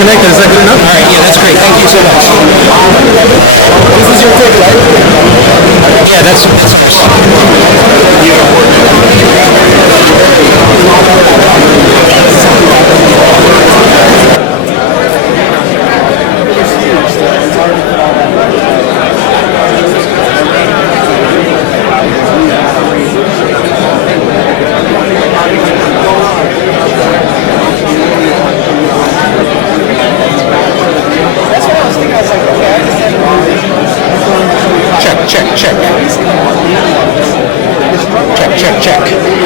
connected. Is that good enough? All right, yeah, that's great. Thank you so much. This is your ticket, right? Yeah, that's ours. Check.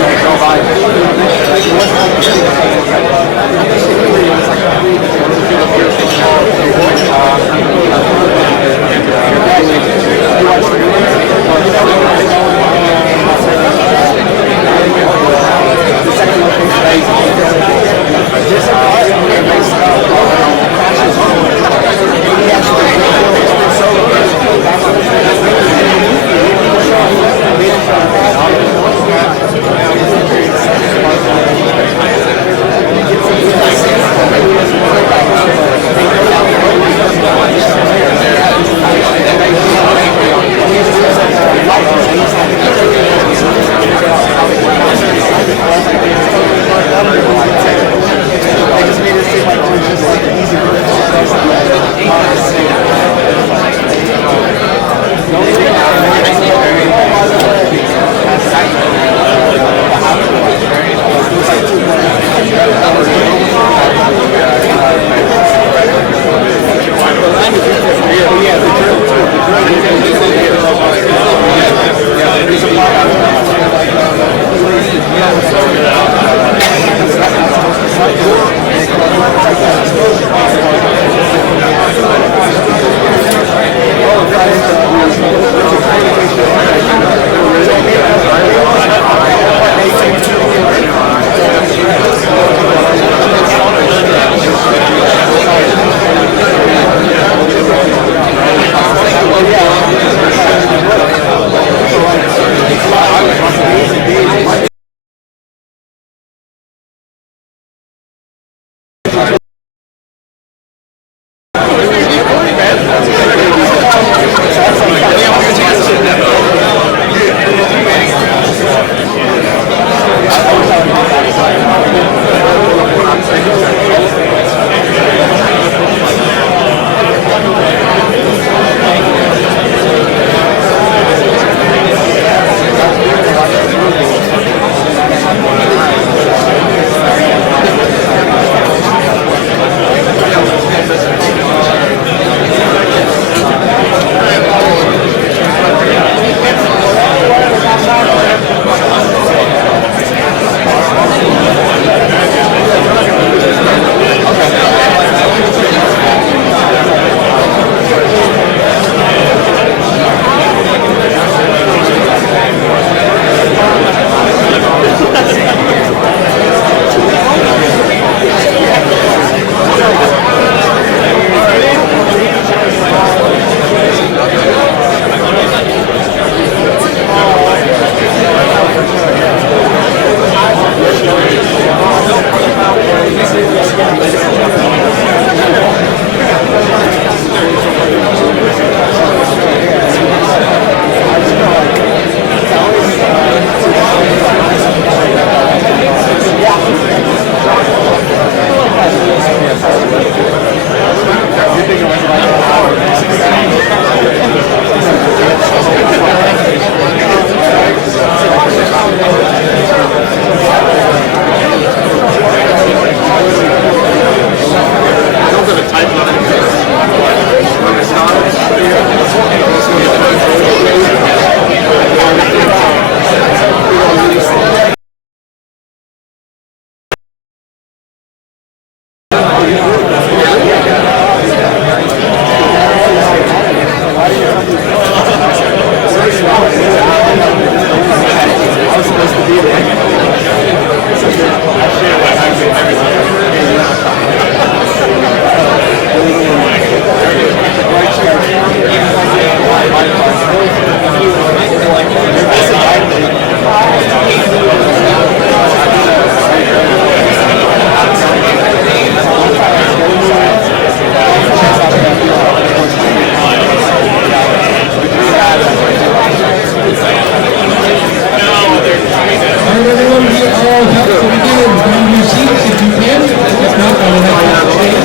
all about to begin. Find your seats if you can. If not, I will have to change.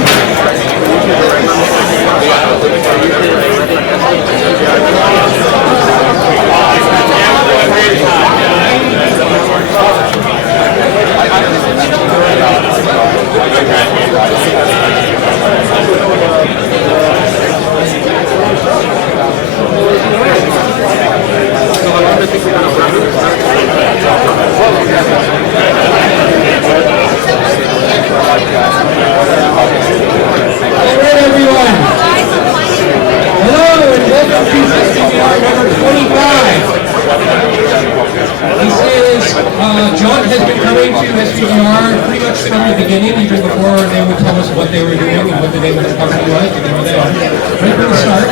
Jaunt has been coming to SVVR pretty much from the beginning, even before they would tell us what they were doing and what the name of the company was. But they were there right from the start.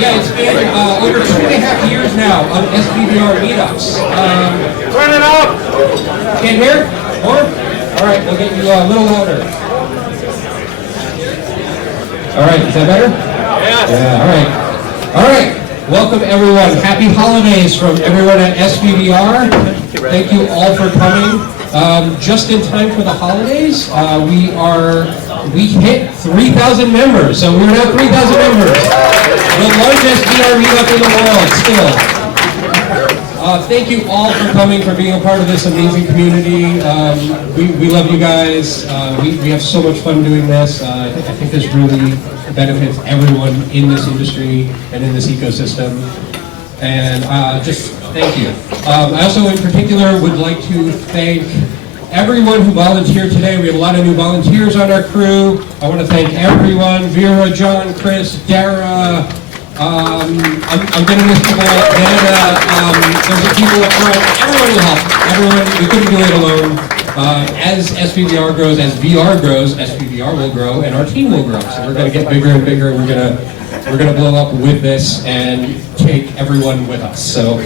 Yeah, it's been over 2.5 years now of SVVR meetups. Turn it up! Can't hear? More? All right, we'll get you a little louder. All right, is that better? Yes. Yeah, all right. All right. Welcome everyone. Happy holidays from everyone at SVVR. Thank you all for coming. Just in time for the holidays, we hit 3,000 members. So we're now 3,000 members. The largest VR meetup in the world still. Thank you all for coming, for being a part of this amazing community. We love you guys. We have so much fun doing this. I think this really benefits everyone in this industry and in this ecosystem. And just thank you. I also in particular would like to thank everyone who volunteered today. We have a lot of new volunteers on our crew. I want to thank everyone, Vera, John, Chris, Dara, I'm getting this people, there's the people up front. Everyone will help. Everyone, we couldn't do it alone. As SVVR grows, as VR grows, SVVR will grow, and our team will grow. So we're going to get bigger and bigger. We're gonna blow up with this and take everyone with us. So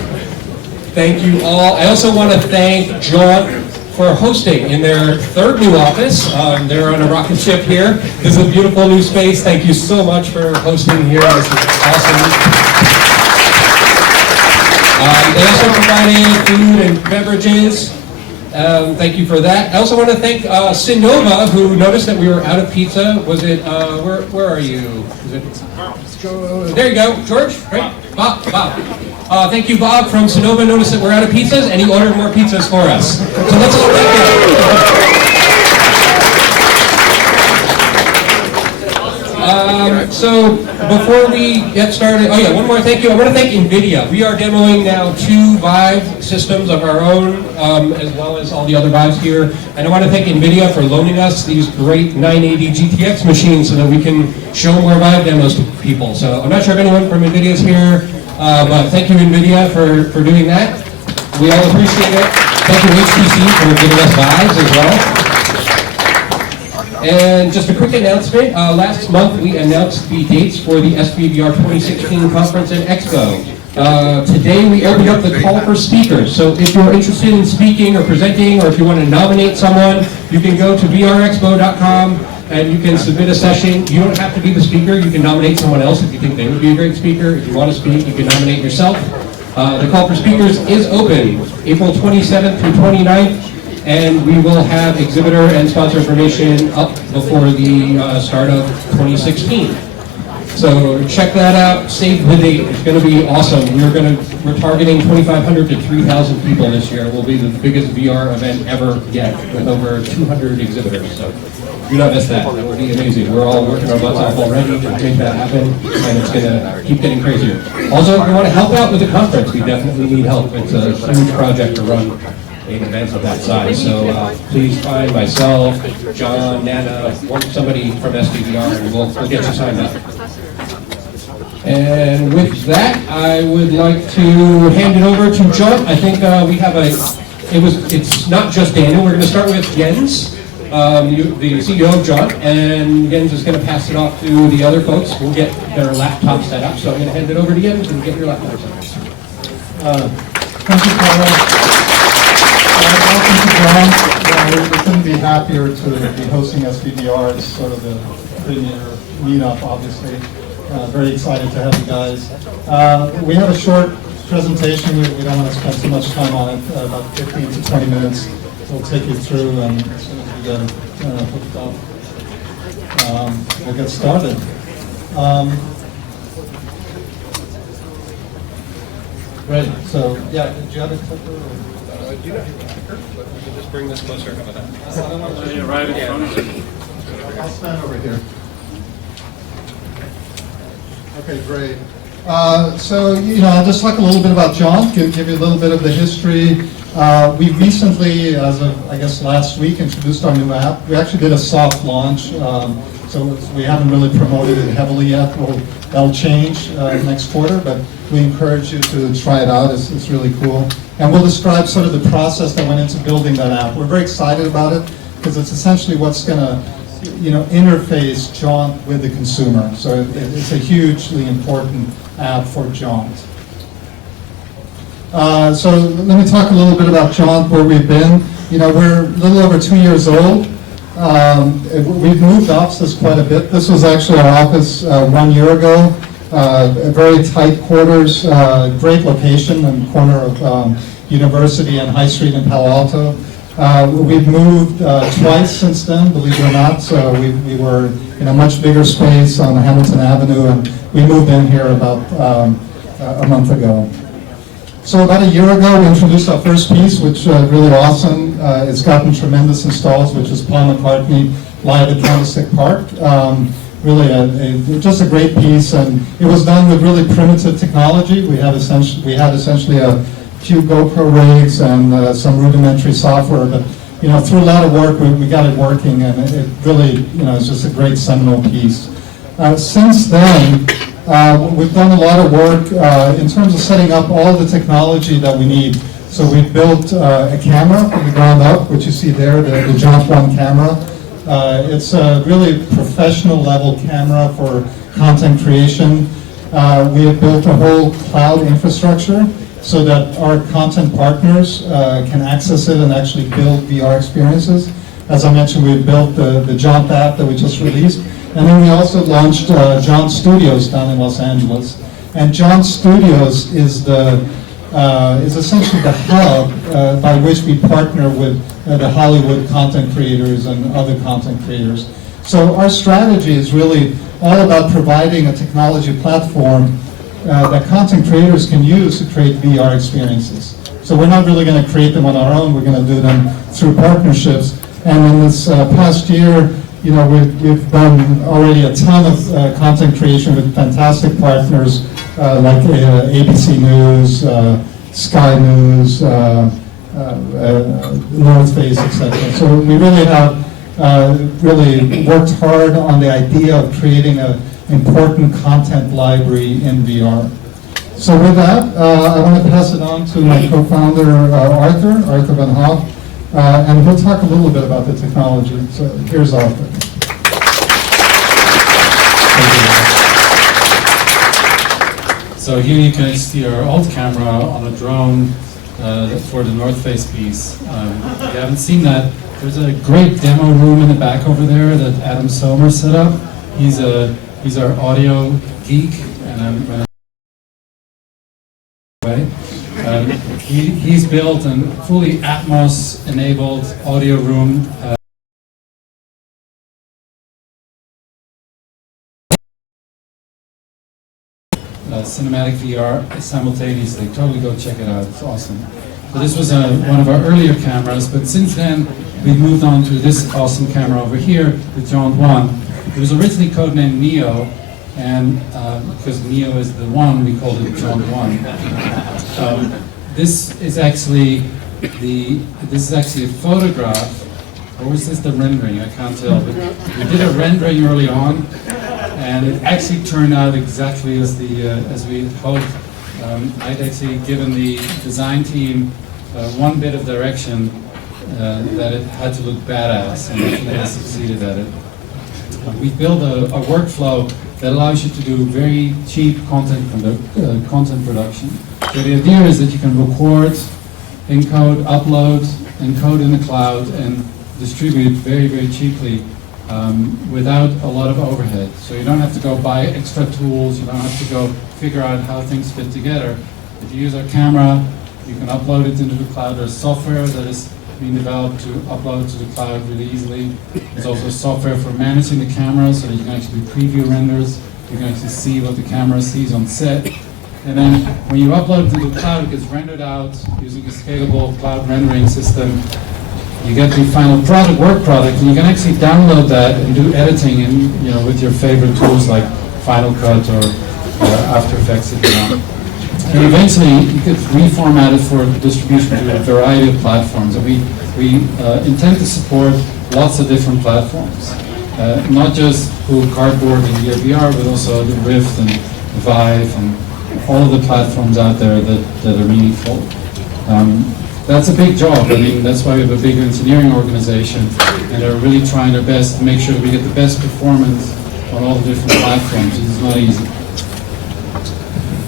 thank you all. I also want to thank Jaunt for hosting in their third new office. They're on a rocket ship here. This is a beautiful new space. Thank you so much for hosting here. This is awesome. They also provided food and beverages. Thank you for that. I also want to thank Sinova, who noticed that we were out of pizza. Was it, where are you? Is it, there you go, George, right? Bob. Thank you, Bob from Sinova. Noticed that we're out of pizzas, and he ordered more pizzas for us. So let's all thank him. So before we get started, oh yeah, one more thank you. I want to thank NVIDIA. We are demoing now 2 Vive systems of our own, as well as all the other Vives here. And I want to thank NVIDIA for loaning us these great 980 GTX machines so that we can show more Vive demos to people. So I'm not sure if anyone from NVIDIA is here, but thank you NVIDIA for doing that. We all appreciate it. Thank you HTC for giving us Vives as well. And just a quick announcement, last month we announced the dates for the SVVR 2016 Conference and Expo. Today we opened up the call for speakers, so if you're interested in speaking or presenting, or if you want to nominate someone, you can go to vrexpo.com and you can submit a session. You don't have to be the speaker, you can nominate someone else if you think they would be a great speaker. If you want to speak, you can nominate yourself. The call for speakers is open April 27th through 29th. And we will have exhibitor and sponsor information up before the start of 2016. So check that out, save the date, it's going to be awesome. We're targeting 2,500 to 3,000 people this year. It will be the biggest VR event ever yet, with over 200 exhibitors. So do not miss that, that would be amazing. We're all working our butts off already to make that happen, and it's going to keep getting crazier. Also, if you want to help out with the conference, we definitely need help. It's a huge project to run an event of that size, so please find myself, John, Nana, somebody from SVVR, and we'll get you signed up. And with that, I would like to hand it over to Jaunt. I think we have it's not just Daniel, we're going to start with Jens, the CEO of Jaunt, and Jens is going to pass it off to the other folks. We'll get their laptops set up, so I'm going to hand it over to Jens and get your laptops set up. Thank you, Carl. Welcome to Jaunt. We couldn't be happier to be hosting SVVR. It's sort of the premier meetup, obviously. Very excited to have you guys. We have a short presentation. We don't want to spend too much time on it, about 15 to 20 minutes. We'll take you through, and as soon as we get it hooked up, we'll get started. Right, so, yeah, did you have a clicker? Do you have a clicker? But we can just bring this closer. How about that? You're right in front of it. I'll stand over here. Okay, great. So, I'll just talk a little bit about Jaunt, give you a little bit of the history. We recently, as of, I guess, last week, introduced our new app. We actually did a soft launch, so we haven't really promoted it heavily yet. That'll change next quarter, but we encourage you to try it out. It's really cool. And we'll describe sort of the process that went into building that app. We're very excited about it because it's essentially what's going to interface Jaunt with the consumer. So it's a hugely important app for Jaunt. So let me talk a little bit about Jaunt, where we've been. We're a little over 2 years old. We've moved offices quite a bit. This was actually our office 1 year ago. Very tight quarters, great location in the corner of University and High Street in Palo Alto. We've moved twice since then, believe it or not. So we were in a much bigger space on Hamilton Avenue, and we moved in here about a month ago. So about a year ago, we introduced our first piece, which is really awesome. It's gotten tremendous installs, which is Paul McCartney live at Candlestick Park. Really, just a great piece, and it was done with really primitive technology. We had essentially a few GoPro rigs and some rudimentary software, but through a lot of work, we got it working, and it really, it's just a great seminal piece. Since then, we've done a lot of work in terms of setting up all the technology that we need. So we've built a camera from the ground up, which you see there, the Jaunt 1 camera. It's a really professional level camera for content creation. We have built a whole cloud infrastructure so that our content partners can access it and actually build VR experiences. As I mentioned, we've built the Jaunt app that we just released. And then we also launched Jaunt Studios down in Los Angeles. And Jaunt Studios is essentially the hub by which we partner with the Hollywood content creators and other content creators. So our strategy is really all about providing a technology platform that content creators can use to create VR experiences. So we're not really going to create them on our own. We're going to do them through partnerships. And in this past year, we've done already a ton of content creation with fantastic partners like ABC News, Sky News, North Face, etc. So we really have really worked hard on the idea of creating an important content library in VR. So with that, I want to pass it on to my co-founder, Arthur Van Hoff, and he'll talk a little bit about the technology. So here's Arthur. So here you can see our old camera on a drone for the North Face piece. If you haven't seen that, there's a great demo room in the back over there that Adam Somer set up. He's our audio geek, and I'm going to he's built a fully Atmos-enabled audio room. Cinematic VR simultaneously. Totally go check it out. It's awesome. So this was one of our earlier cameras, but since then we've moved on to this awesome camera over here, the Jaunt 1. It was originally codenamed Neo, and because Neo is the one, we called it Jaunt 1. This is actually a photograph. Or was this the rendering? I can't tell. But we did a rendering early on, and it actually turned out exactly as we had hoped. I'd actually given the design team one bit of direction that it had to look badass, and I think they succeeded at it. We built a workflow that allows you to do very cheap content production. So the idea is that you can record, encode, upload, encode in the cloud, and distribute very, very cheaply without a lot of overhead. So you don't have to go buy extra tools, you don't have to go figure out how things fit together. If you use our camera, you can upload it into the cloud. There's software that is being developed to upload to the cloud really easily. There's also software for managing the camera so that you can actually preview renders. You can actually see what the camera sees on set. And then when you upload it to the cloud, it gets rendered out using a scalable cloud rendering system. You get the final product, work product, and you can actually download that and do editing with your favorite tools like Final Cut or After Effects if you want. And eventually, it gets reformatted for distribution to a variety of platforms. And we intend to support lots of different platforms, not just cool cardboard and GearVR, but also the Rift and Vive and all of the platforms out there that are meaningful. That's a big job. I mean, that's why we have a big engineering organization, and they're really trying their best to make sure we get the best performance on all the different platforms. It's not easy.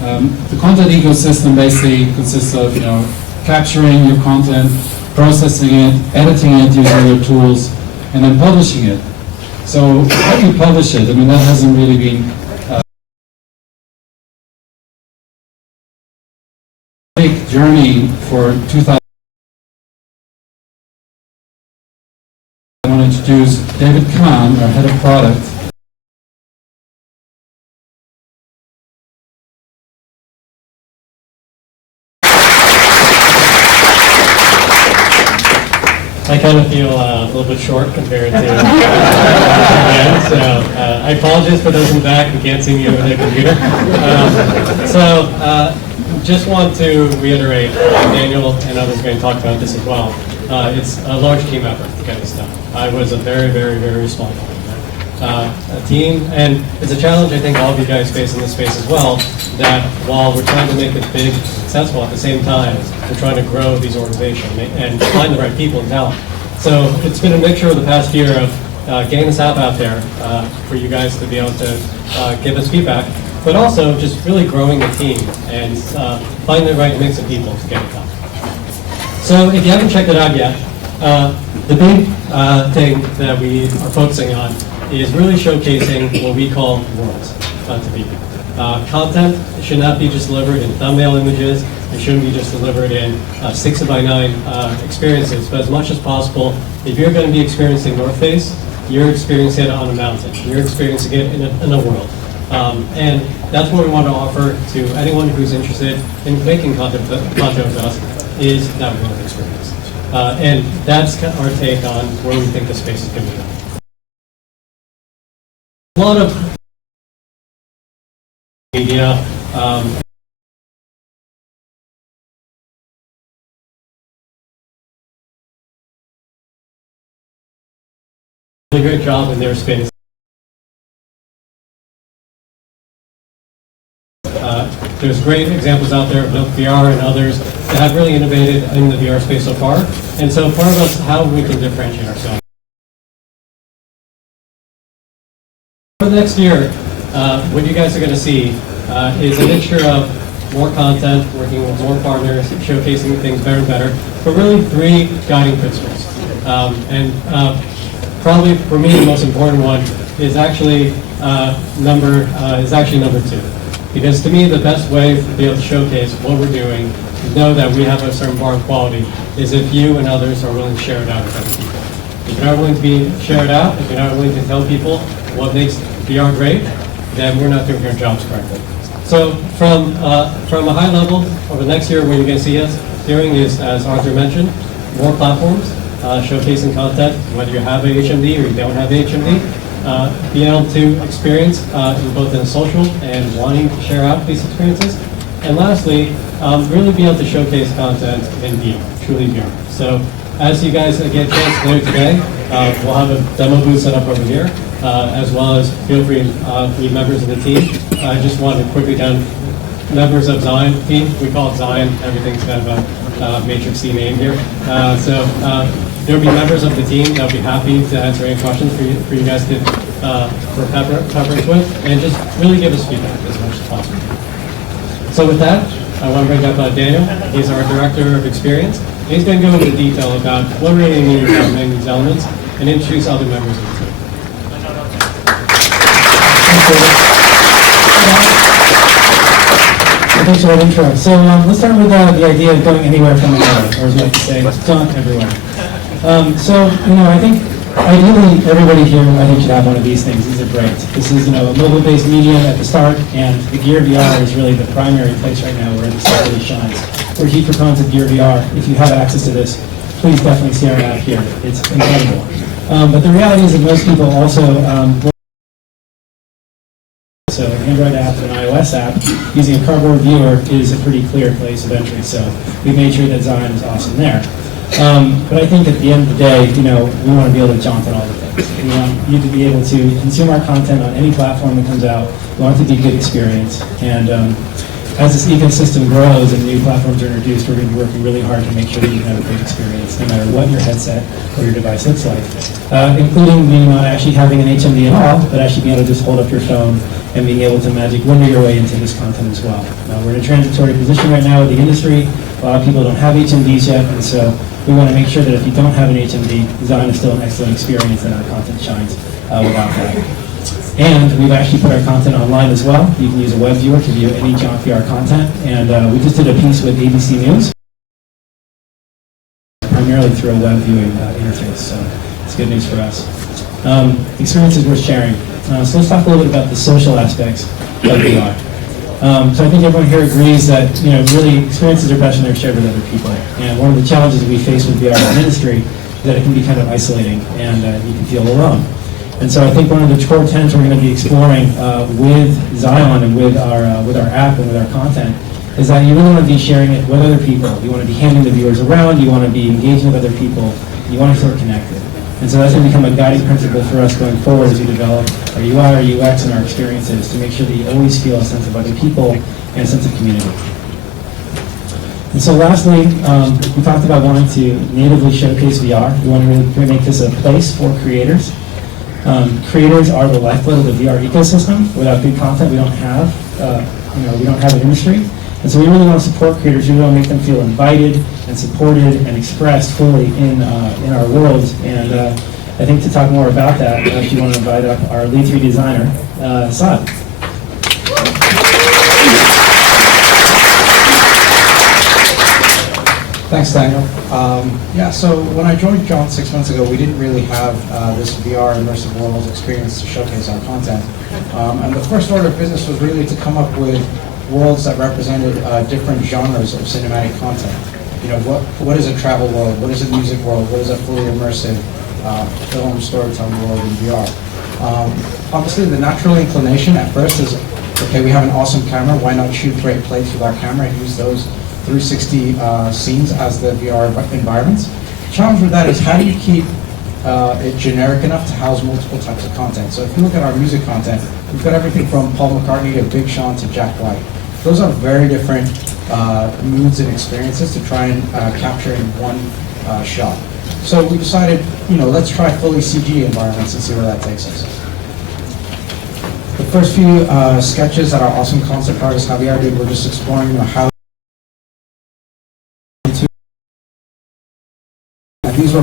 The content ecosystem basically consists of capturing your content, processing it, editing it using your tools, and then publishing it. So how do you publish it? I mean, that hasn't really been a big journey for 2000. I want to introduce David Kahn, our head of product. I kind of feel a little bit short compared to again, so I apologize for those in the back who can't see me over the computer. Just want to reiterate, Daniel and others are going to talk about this as well. It's a large team effort to get this done. I was a very, very, very small team, and it's a challenge I think all of you guys face in this space as well, that while we're trying to make this big successful, at the same time, we're trying to grow these organizations and find the right people and talent. So it's been a mixture of the past year of getting this app out there for you guys to be able to give us feedback, but also just really growing the team and finding the right mix of people to get it done. So if you haven't checked it out yet, the big thing that we are focusing on is really showcasing what we call worlds to people. Content should not be just delivered in thumbnail images. It shouldn't be just delivered in 6x9 experiences, but as much as possible, if you're going to be experiencing North Face, you're experiencing it on a mountain. You're experiencing it in a world. And that's what we want to offer to anyone who's interested in making content with us, is that world experience. And that's our take on where we think the space is going to be. A lot of media, really great job in their space. There's great examples out there of VR and others that have really innovated in the VR space so far. And so part of us, how we can differentiate ourselves. For the next year, what you guys are going to see is a mixture of more content, working with more partners, showcasing things better and better, but really 3 guiding principles. Probably for me the most important one is actually number 2. Because to me the best way to be able to showcase what we're doing, to know that we have a certain bar of quality, is if you and others are willing to share it out with other people. If you're not willing to be shared out, if you're not willing to tell people what makes VR great, then we're not doing our jobs correctly. So from a high level, over the next year, what you're going to see us doing is, as Arthur mentioned, more platforms, showcasing content, whether you have a HMD or you don't have a HMD, being able to experience in both in social and wanting to share out these experiences. And lastly, really be able to showcase content in VR, truly VR. So as you guys get a chance later today, we'll have a demo booth set up over here, as well as feel free to meet members of the team. I just want to quickly down members of Zion team. We call it Zion. Everything's kind of a matrixy name here. There'll be members of the team that'll be happy to answer any questions for you guys to for pepperings with, and just really give us feedback as much as possible. So with that, I want to bring up Daniel. He's our Director of Experience. He's going to go into detail about what really means about many of these elements and introduce other members of the team. Thanks for that intro. So let's start with the idea of going anywhere from anywhere, or as we like to say, jaunt everywhere. I think ideally everybody here, I think, should have one of these things. These are great. This is, a mobile-based medium at the start, and the GearVR is really the primary place right now where this really shines. We're huge proponents of GearVR. If you have access to this, please definitely see our app here. It's incredible. But the reality is that most people also so an Android app and an iOS app using a cardboard viewer is a pretty clear place of entry. So we made sure that Zion is awesome there. But I think at the end of the day, we want to be able to jaunt on all the things. We want you to be able to consume our content on any platform that comes out. We want it to be a good experience. And as this ecosystem grows and new platforms are introduced, we're going to be working really hard to make sure that you can have a great experience, no matter what your headset or your device looks like. Including maybe not actually having an HMD at all, but actually being able to just hold up your phone and being able to magic window your way into this content as well. We're in a transitory position right now with the industry. A lot of people don't have HMDs yet, and so we want to make sure that if you don't have an HMD, Zion is still an excellent experience and our content shines without that. And we've actually put our content online as well. You can use a web viewer to view any Jaunt VR content. And we just did a piece with ABC News, primarily through a web viewing interface. So it's good news for us. Experiences worth sharing. So let's talk a little bit about the social aspects of VR. So I think everyone here agrees that really experiences are best when they're shared with other people. And one of the challenges we face with VR in the industry is that it can be kind of isolating and you can feel alone. And so I think one of the core tenets we're going to be exploring with Zion and with our app and with our content is that you really want to be sharing it with other people. You want to be handing the viewers around. You want to be engaging with other people. You want to feel connected. And so that's going to become a guiding principle for us going forward as we develop our UI, our UX, and our experiences to make sure that you always feel a sense of other people and a sense of community. And so lastly, we talked about wanting to natively showcase VR. We want to really make this a place for creators. Creators are the lifeblood of the VR ecosystem. Without good content, we don't have, we don't have an industry. And so we really want to support creators. We want to make them feel invited and supported and expressed fully in our worlds. And I think to talk more about that, I actually want to invite up our lead 3D designer, Saad. Thanks, Daniel. So when I joined Jaunt 6 months ago, we didn't really have this VR immersive world experience to showcase our content. And the first order of business was really to come up with worlds that represented different genres of cinematic content. What is a travel world? What is a music world? What is a fully immersive film storytelling world in VR? Obviously, the natural inclination at first is, okay, we have an awesome camera. Why not shoot great plates with our camera and use those 360 scenes as the VR environments? The challenge with that is how do you keep it generic enough to house multiple types of content? So if you look at our music content, we've got everything from Paul McCartney to Big Sean to Jack White. Those are very different moods and experiences to try and capture in one shot. So we decided, let's try fully CG environments and see where that takes us. The first few sketches that our awesome concept artist Javier did were just exploring how these were.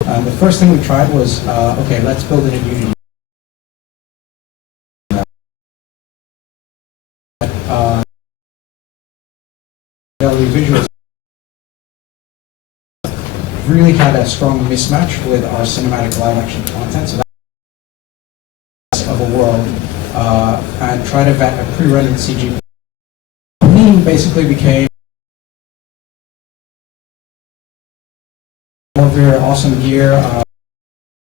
The first thing we tried was, okay, let's build it in Unity. Visuals really had a strong mismatch with our cinematic live action content, so that's of a world, and try to vet a pre-rendered CG. Me basically became very awesome gear,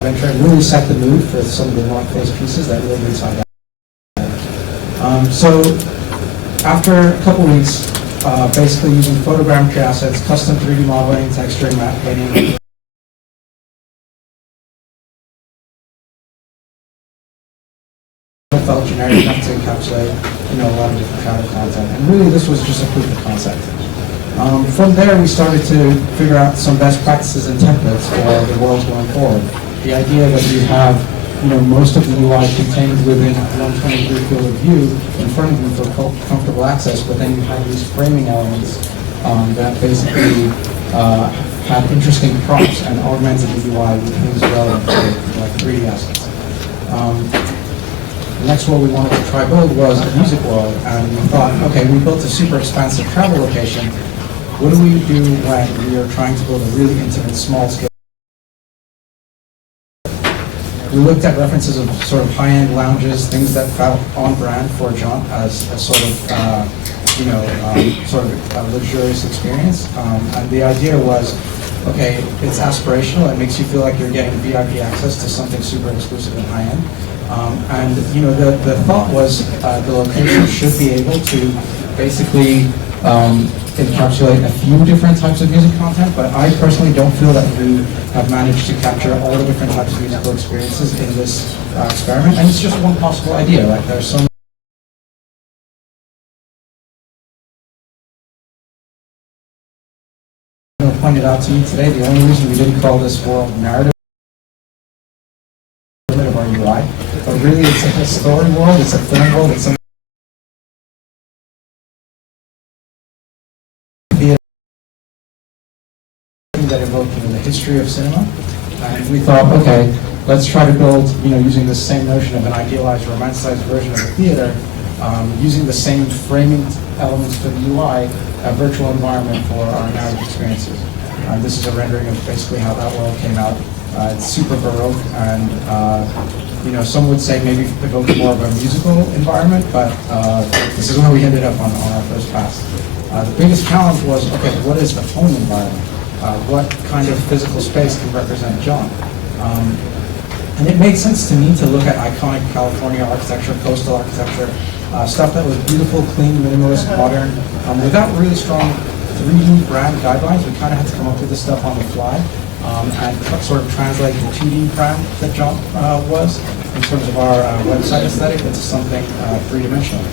and really set the mood for some of the long-faced pieces that live inside that. So after a couple weeks, basically using photogrammetry assets, custom 3D modeling, texturing, matte painting. It felt generic enough to encapsulate, a lot of different kind of content. And really, this was just a proof of concept. From there, we started to figure out some best practices and templates for the world going forward. The idea that you have, most of the UI contained within 120-degree field of view in front of you for comfortable access, but then you have these framing elements that basically have interesting props and augmented the UI with things relevant to like 3D assets. The next world we wanted to try build was a music world, and we thought, okay, we built a super expansive travel location. What do we do when we are trying to build a really intimate, small-scale? We looked at references of sort of high-end lounges, things that felt on brand for Jaunt as a sort of, sort of a luxurious experience. And the idea was, okay, it's aspirational. It makes you feel like you're getting VIP access to something super exclusive and high-end. The thought was the location should be able to basically encapsulate a few different types of music content, but I personally don't feel that we have managed to capture all the different types of musical experiences in this experiment, and it's just one possible idea. Like, there's so many pointed out to me today, the only reason we didn't call this world narrative of our UI, but really it's a story world, it's a film world, it's something that evoked the history of cinema, and we thought, okay, let's try to build, using the same notion of an idealized, romanticized version of a theater, using the same framing elements for the UI, a virtual environment for our narrative experiences. This is a rendering of basically how that world came out. It's super baroque, and some would say maybe evoked more of a musical environment, but this is where we ended up on our first pass. The biggest challenge was, okay, what is the home environment? What kind of physical space can represent Jaunt? And it made sense to me to look at iconic California architecture, coastal architecture, stuff that was beautiful, clean, minimalist, modern, without really strong 3D brand guidelines. We kind of had to come up with this stuff on the fly and sort of translate the 2D brand that Jaunt was in terms of our website aesthetic into something three-dimensional.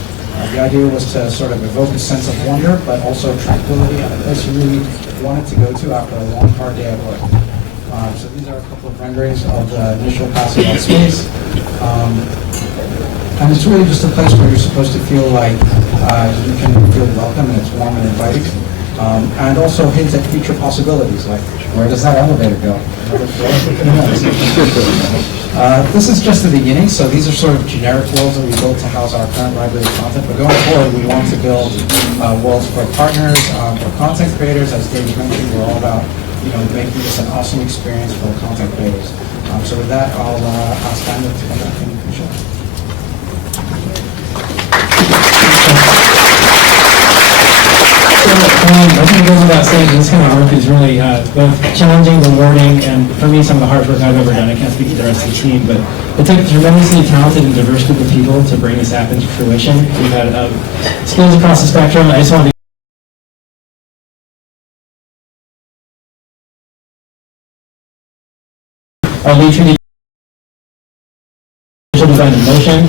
The idea was to sort of evoke a sense of wonder, but also tranquility, and a place you really wanted to go to after a long, hard day at work. So these are a couple of renderings of the initial pass of that space. And it's really just a place where you're supposed to feel like you can feel welcome and it's warm and inviting. And also hints at future possibilities, like where does that elevator go? Another floor? This is just the beginning, so these are sort of generic worlds that we built to house our current library of content. But going forward, we want to build worlds for partners, for content creators. As Dave mentioned, we're all about making this an awesome experience for content creators. So with that, I'll ask Daniel to come back and show. I think it goes without saying this kind of work is really both challenging, rewarding, and for me, some of the hardest work I've ever done. I can't speak to the rest of the team, but it took a tremendously talented and diverse group of people to bring this app into fruition. We've had skills across the spectrum. I just want to our lead 3D design in motion.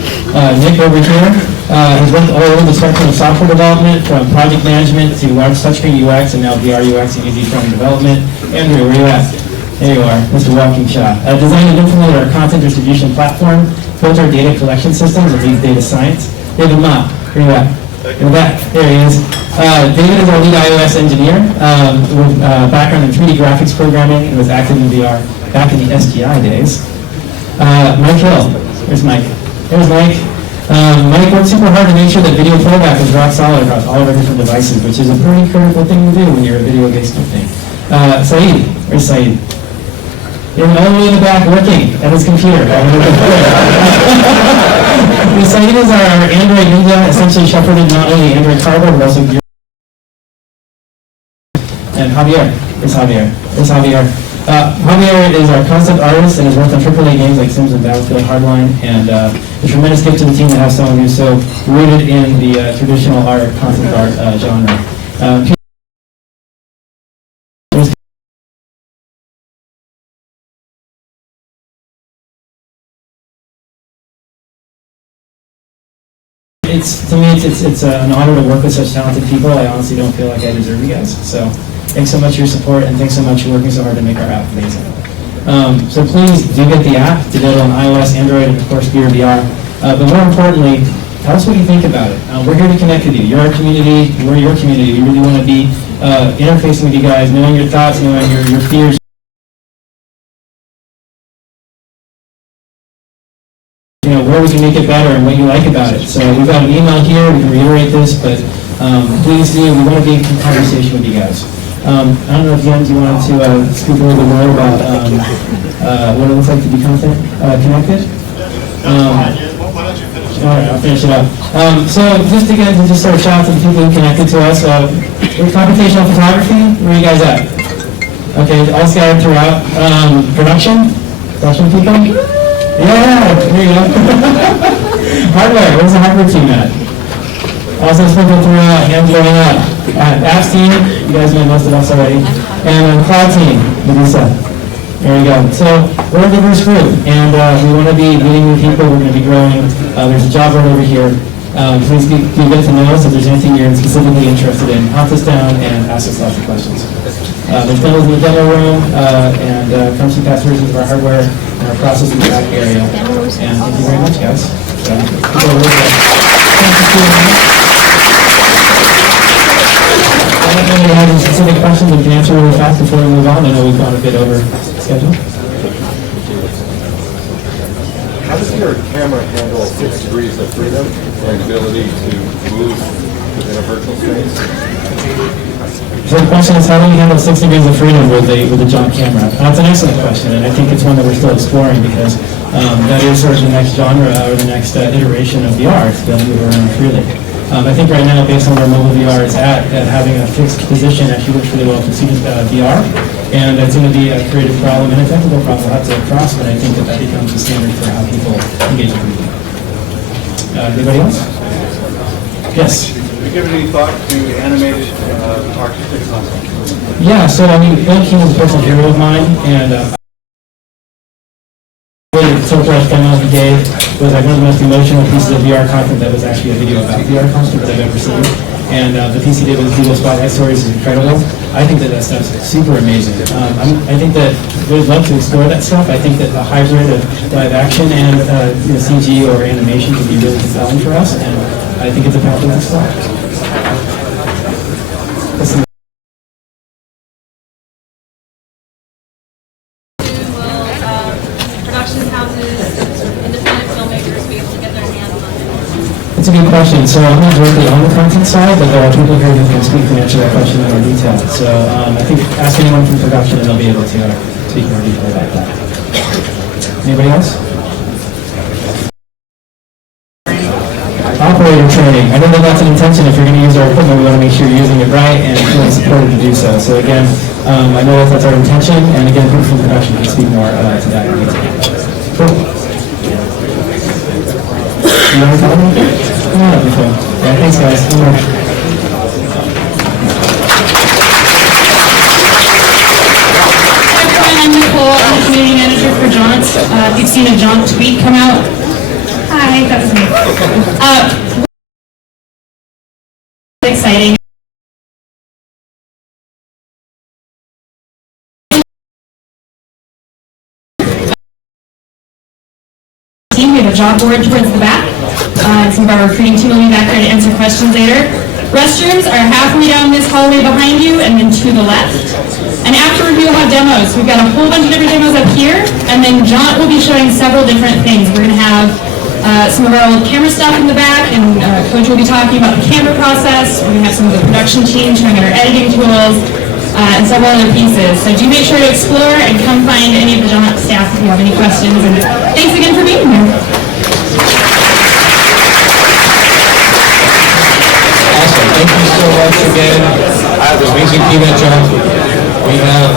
Nick over here has worked all over the spectrum of software development, from project management to large touchscreen UX and now VR UX and user-friendly development. Andrew, where are you at? There you are, Mr. Walking Shot. Designed and implemented our content distribution platform, built our data collection systems and leads data science. David Ma, where are you at? In the back, there he is. David is our lead iOS engineer with background in 3D graphics programming and was active in VR back in the SGI days. Mike Hill. There's Mike. There's Mike. Mike worked super hard to make sure that video playback is rock solid across all of our different devices, which is a pretty critical thing to do when you're a video-based company. Saeed. Where's Saeed? You're all the way in the back working at his computer. Saeed is our Android ninja, essentially shepherded not only Android Carver, but also GearVR. And Javier. Where's Javier? Where's Javier? Javier is our concept artist and has worked on AAA games like Sims and Battlefield Hardline, and a tremendous gift to the team to have someone who's so rooted in the traditional art, concept art genre. To me, it's an honor to work with such talented people. I honestly don't feel like I deserve you guys. So thanks so much for your support, and thanks so much for working so hard to make our app amazing. So please do get the app, to go on iOS, Android, and of course GearVR. But more importantly, tell us what you think about it. We're here to connect with you. You're our community. We're your community. We really want to be interfacing with you guys, knowing your thoughts, knowing your fears. Where where we can make it better and what you like about it. So we've got an email here, we can reiterate this, but please do, we want to be in conversation with you guys. I don't know if Jens, you wanted to speak a little bit more about what it looks like to be connected? All right, I'll finish it up. So just again, to just sort of shout out to the people who connected to us. With computational photography, where are you guys at? Okay, all scattered throughout. Production people? Yeah, there you go. Hardware, where's the hardware team at? Also sprinkled throughout, hands going up. Apps team, you guys know most of us already. And cloud team, Melissa. There you go. So we're a diverse group, and we want to be meeting new people. We're going to be growing. There's a job right over here. Please do get to know us. If there's anything you're specifically interested in, hunt us down and ask us lots of questions. There's demos in the demo room, and come see past versions of our hardware and our process in the back area. And thank you very much, guys. I don't know if you have any specific questions we can answer really fast before we move on. I know we've gone a bit over schedule. How does your camera handle 6 degrees of freedom and ability to move within a virtual space? So the question is, how do you handle 6 degrees of freedom with the Jaunt camera? That's an excellent question, and I think it's one that we're still exploring because that is sort of the next genre or the next iteration of VR, to be able to move around freely. I think right now, based on where mobile VR is at having a fixed position actually works really well for VR, and it's going to be a creative problem and a technical problem we'll have to cross, but I think that becomes the standard for how people engage with video. Anybody else? Yes? Have you given any thought to animated artistic content? Yeah, so I mean, Bill King is a personal hero of mine, and the Silvercrest demo he gave was like one of the most emotional pieces of VR content that was actually a video about VR content that I've ever seen. And the piece he did with Google Spotlight Stories is incredible. I think that stuff's super amazing. I think that we'd love to explore that stuff. I think that the hybrid of live action and CG or animation could be really compelling for us, and I think it's a path to explore. Production houses, independent filmmakers be able to get their hands on it? It's a good question. So I'm not directly on the content side, but there are people here who can speak and answer that question in more detail. So I think ask anyone from production and they'll be able to speak more detail about that. Anybody else? Operator training. I know that that's an intention. If you're going to use our equipment, we want to make sure you're using it right and feeling supported to do so. So again, I know that's our intention, and again, people from production can speak more to that in detail. Cool. You want to talk about it? Come on up, Nicole. Yeah, thanks, guys. Come on. I'm Nicole. I'm the community manager for Jaunt. If you've seen a Jaunt tweet come out, hi, that was me. Exciting. We have a job board towards the back. Some of our recruiting team will be back there to answer questions later. Restrooms are halfway down this hallway behind you and then to the left. And afterward, we'll have demos. We've got a whole bunch of different demos up here, and then Jaunt will be showing several different things. We're going to have some of our old camera stuff in the back, and Coach will be talking about the camera process. We're going to have some of the production team showing our editing tools, and several other pieces. So do make sure to explore and come find any of the Jaunt staff if you have any questions. And thanks again for being here. Awesome. Thank you so much again. Amazing team at Jaunt. We have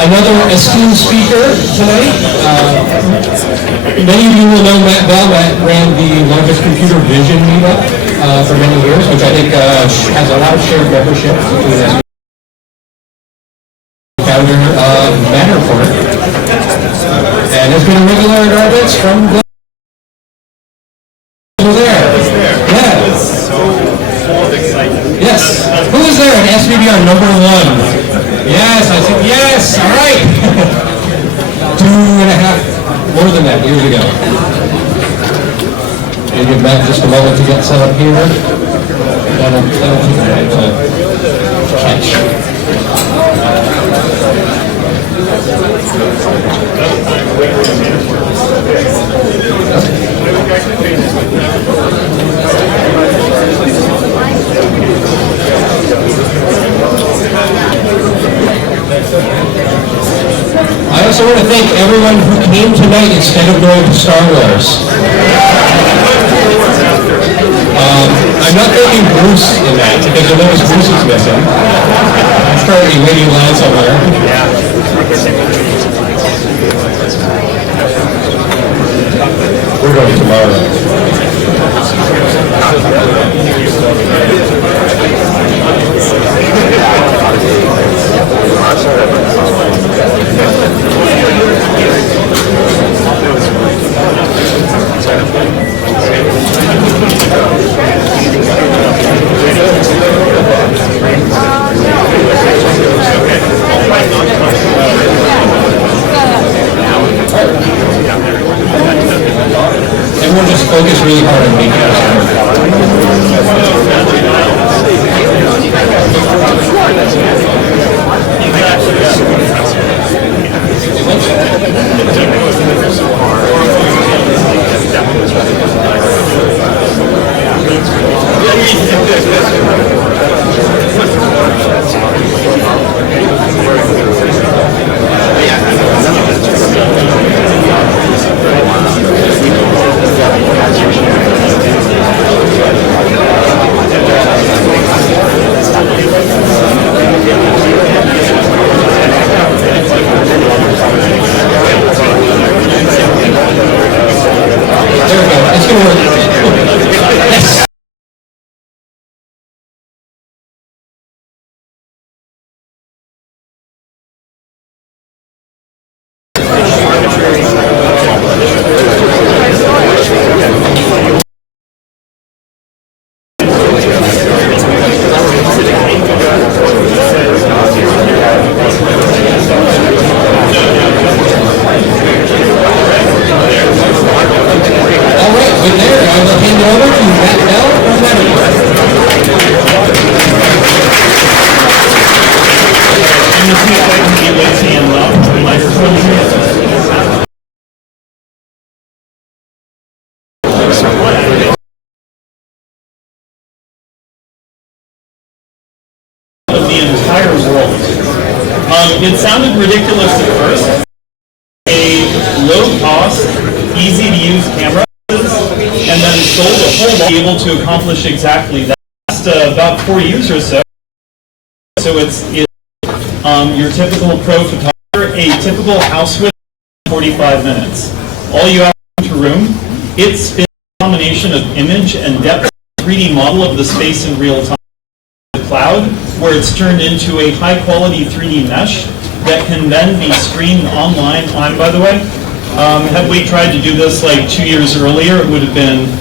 another esteemed speaker tonight. Many of you will know Matt Bell. Matt ran the largest computer vision meetup for many years, which I think has a lot of shared membership between us. Founder of Matterport, and has been a regular at our events from over there. Yes. So full of excitement. Yes. Who is there in SVVR #1? Yes, I said yes. All right. 2.5, more than that, years ago. We'll give Matt just a moment to get set up here. That'll take a minute to catch. I also want to thank everyone who came tonight instead of going to Star Wars. I'm not thanking Bruce in that, because I noticed Bruce is missing. He's currently waiting in line somewhere. We're going tomorrow. Everyone just focus really hard on me. It sounded ridiculous at first. A low-cost, easy-to-use camera, and then sold a whole lot to be able to accomplish exactly that. About 4 years or so. So it's your typical pro photographer, a typical house with 45 minutes. All you have to room. It spins a combination of image and depth, 3D model of the space in real time. Cloud, where it's turned into a high-quality 3D mesh that can then be streamed online. By the way, had we tried to do this like 2 years earlier, it would have been.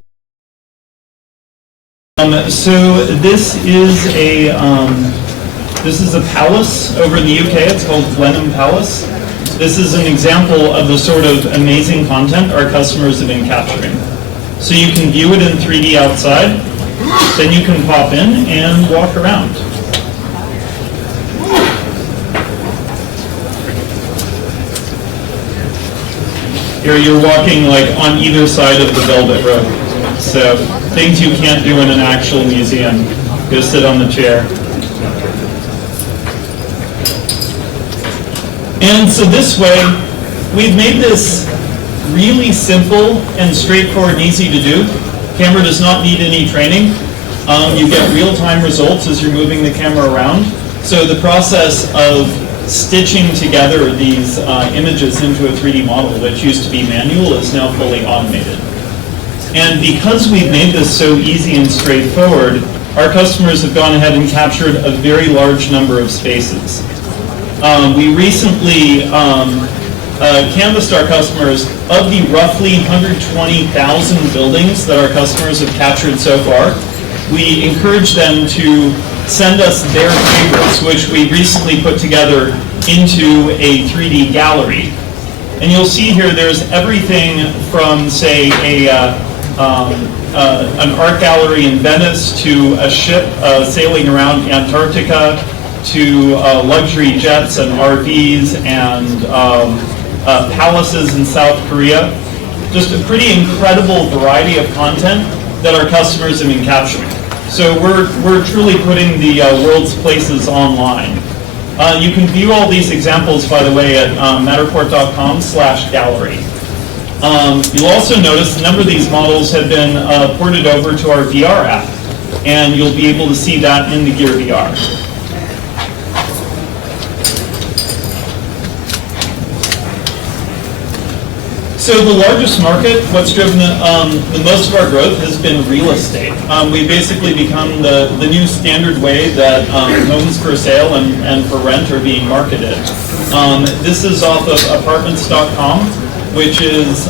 So this is a palace over in the UK. It's called Blenheim Palace. This is an example of the sort of amazing content our customers have been capturing. So you can view it in 3D outside. Then you can pop in and walk around. Here you're walking like on either side of the Velvet Road. So things you can't do in an actual museum. Go sit on the chair. And so this way, we've made this really simple and straightforward and easy to do. Camera does not need any training. You get real-time results as you're moving the camera around. So the process of stitching together these images into a 3D model, which used to be manual, is now fully automated. And because we've made this so easy and straightforward, our customers have gone ahead and captured a very large number of spaces. We recently canvassed our customers. Of the roughly 120,000 buildings that our customers have captured so far, we encourage them to send us their favorites, which we recently put together into a 3D gallery. And you'll see here there's everything from, say, an art gallery in Venice to a ship sailing around Antarctica to luxury jets and RVs and palaces in South Korea. Just a pretty incredible variety of content that our customers have been capturing. So we're truly putting the world's places online. You can view all these examples, by the way, at matterport.com/gallery. You'll also notice a number of these models have been ported over to our VR app, and you'll be able to see that in the GearVR. So the largest market, what's driven the most of our growth has been real estate. We've basically become the new standard way that homes for sale and for rent are being marketed. This is off of apartments.com, which is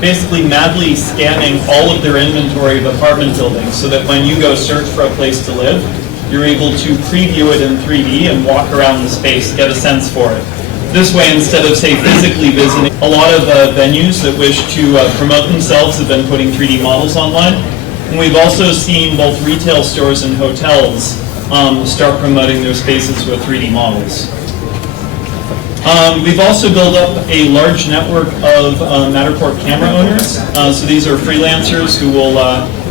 basically madly scanning all of their inventory of apartment buildings so that when you go search for a place to live, you're able to preview it in 3D and walk around the space, get a sense for it. This way, instead of, say, physically visiting, a lot of venues that wish to promote themselves have been putting 3D models online. And we've also seen both retail stores and hotels start promoting their spaces with 3D models. We've also built up a large network of Matterport camera owners. So these are freelancers who will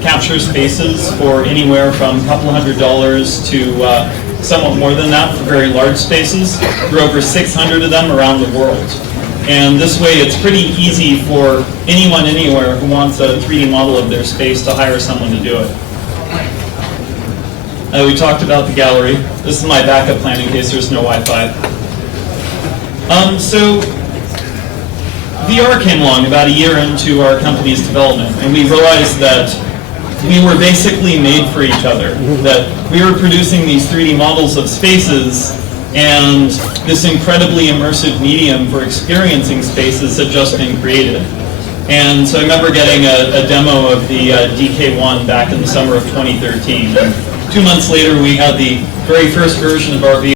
capture spaces for anywhere from a couple $100 to somewhat more than that for very large spaces. There are over 600 of them around the world. And this way it's pretty easy for anyone anywhere who wants a 3D model of their space to hire someone to do it. We talked about the gallery. This is my backup plan in case there's no Wi-Fi. So VR came along about a year into our company's development, and we realized that we were basically made for each other, that we were producing these 3D models of spaces, and this incredibly immersive medium for experiencing spaces had just been created. And so I remember getting a demo of the DK1 back in the summer of 2013. And 2 months later, we had the very first version of our VR.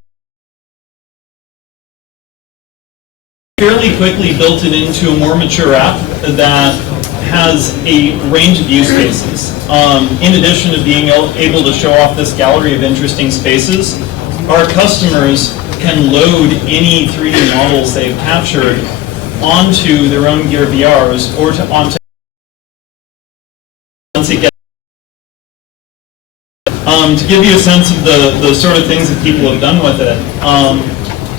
Fairly quickly built it into a more mature app that has a range of use cases. In addition to being able to show off this gallery of interesting spaces, our customers can load any 3D models they've captured onto their own GearVRs or onto once it gets. To give you a sense of the sort of things that people have done with it,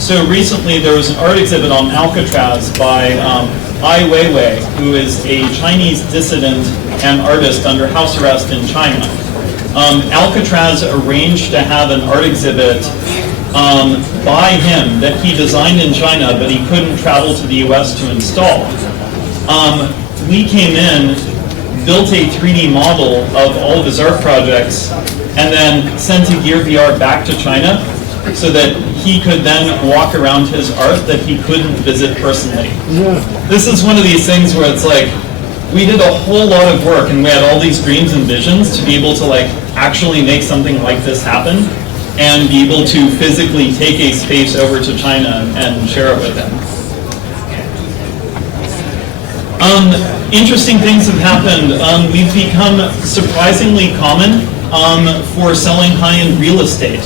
so recently there was an art exhibit on Alcatraz by Ai Weiwei, who is a Chinese dissident and artist under house arrest in China. Alcatraz arranged to have an art exhibit by him that he designed in China, but he couldn't travel to the US to install. We came in, built a 3D model of all of his art projects, and then sent a GearVR back to China so that he could then walk around his art that he couldn't visit personally. This is one of these things where it's like, we did a whole lot of work and we had all these dreams and visions to be able to like actually make something like this happen and be able to physically take a space over to China and share it with him. Interesting things have happened. We've become surprisingly common for selling high-end real estate,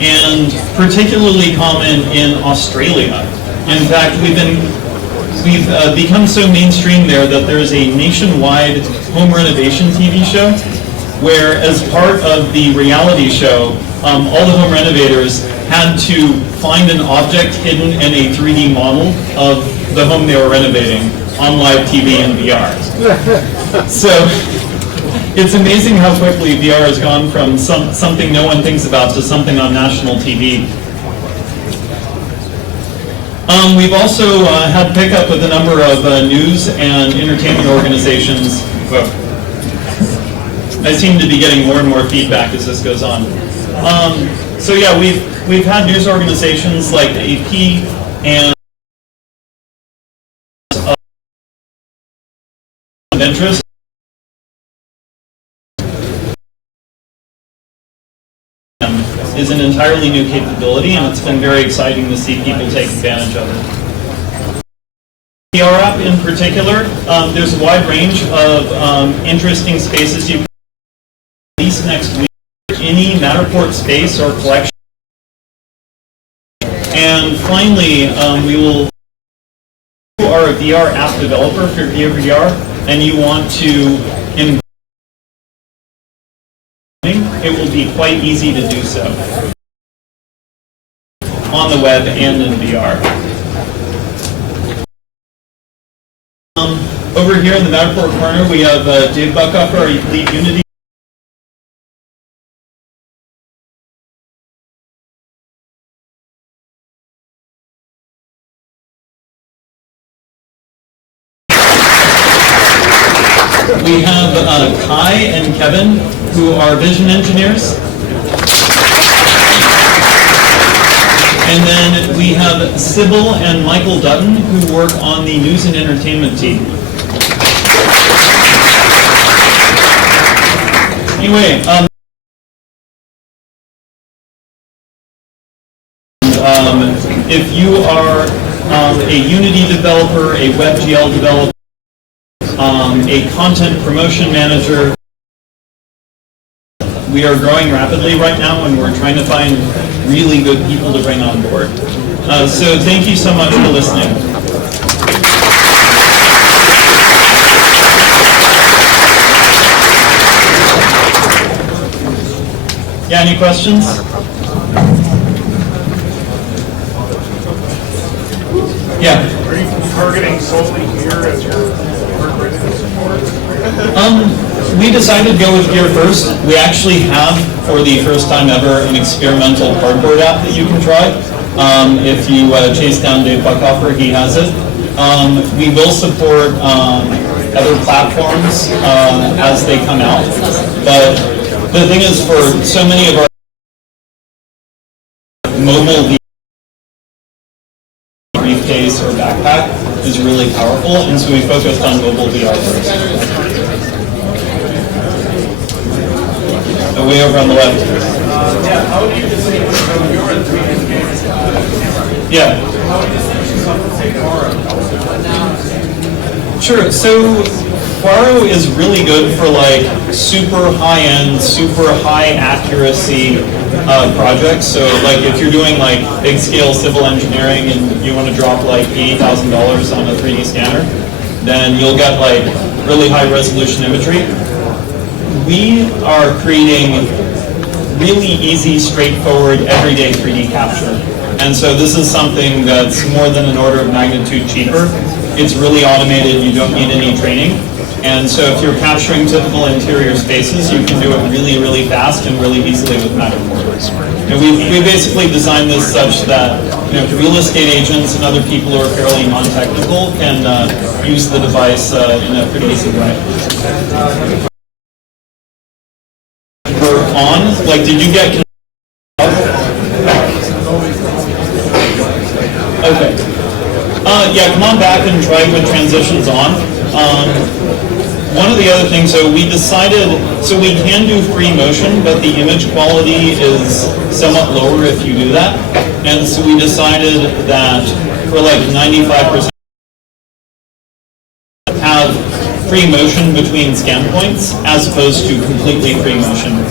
and particularly common in Australia. In fact, we've become so mainstream there that there's a nationwide home renovation TV show where, as part of the reality show, all the home renovators had to find an object hidden in a 3D model of the home they were renovating on live TV and VR. So it's amazing how quickly VR has gone from something no one thinks about to something on national TV. We've also had pickup with a number of news and entertainment organizations. Whoa. I seem to be getting more and more feedback as this goes on. So yeah, we've had news organizations like the AP and of interest. Is an entirely new capability, and it's been very exciting to see people take advantage of it. The VR app in particular, there's a wide range of interesting spaces you can release next week. Any Matterport space or collection. And finally, we will. If you are a VR app developer for GearVR and you want to it will be quite easy to do so. on the web and in VR. Over here in the Matterport corner, we have Dave Buckoffer, our lead Unity. We have Kai and Kevin, who are vision engineers. And then we have Sybil and Michael Dutton, who work on the news and entertainment team. Anyway, if you are a Unity developer, a WebGL developer, a content promotion manager, we are growing rapidly right now, and we're trying to find really good people to bring on board. So thank you so much for listening. Yeah, any questions? Yeah. Are you targeting solely here as your hardware support? We decided to go with Gear first. We actually have, for the first time ever, an experimental cardboard app that you can try. If you chase down Dave Buckoffer, he has it. We will support other platforms as they come out. But the thing is, for so many of our mobile briefcase or backpack is really powerful, and so we focused on mobile VR first. Way over on the left. Yeah, how do you distinguish from your 3D games? Yeah. How do you distinguish something say Quaro? Sure. So Quaro is really good for like super high-end, super high accuracy projects. So like if you're doing like big scale civil engineering and you want to drop like $80,000 on a 3D scanner, then you'll get like really high resolution imagery. We are creating really easy, straightforward, everyday 3D capture. And so this is something that's more than an order of magnitude cheaper. It's really automated, you don't need any training. And so if you're capturing typical interior spaces, you can do it really, really fast and really easily with Matterport. And we basically designed this such that real estate agents and other people who are fairly non-technical can use the device in a pretty easy way. Like, did you get? Okay. Yeah, come on back and try with transitions on. One of the other things, so we decided, so we can do free motion, but the image quality is somewhat lower if you do that. And so we decided that for like 95%, have free motion between scan points as opposed to completely free motion.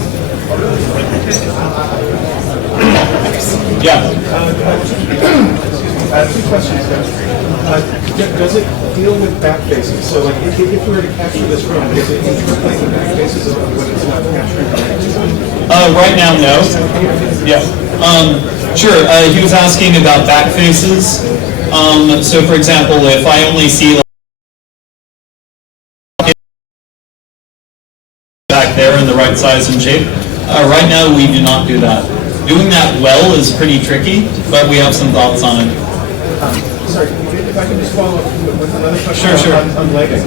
Yeah. Two questions, guys. Does it deal with back faces? So, like, if we were to capture this room, does it interpolate the back faces of what it's not capturing? Right now, no. Yeah. Sure. He was asking about back faces. So, for example, if I only see back there in the right size and shape, right now we do not do that. Doing that well is pretty tricky, but we have some thoughts on it. Sorry, if I can just follow up with another question Sure. on lighting.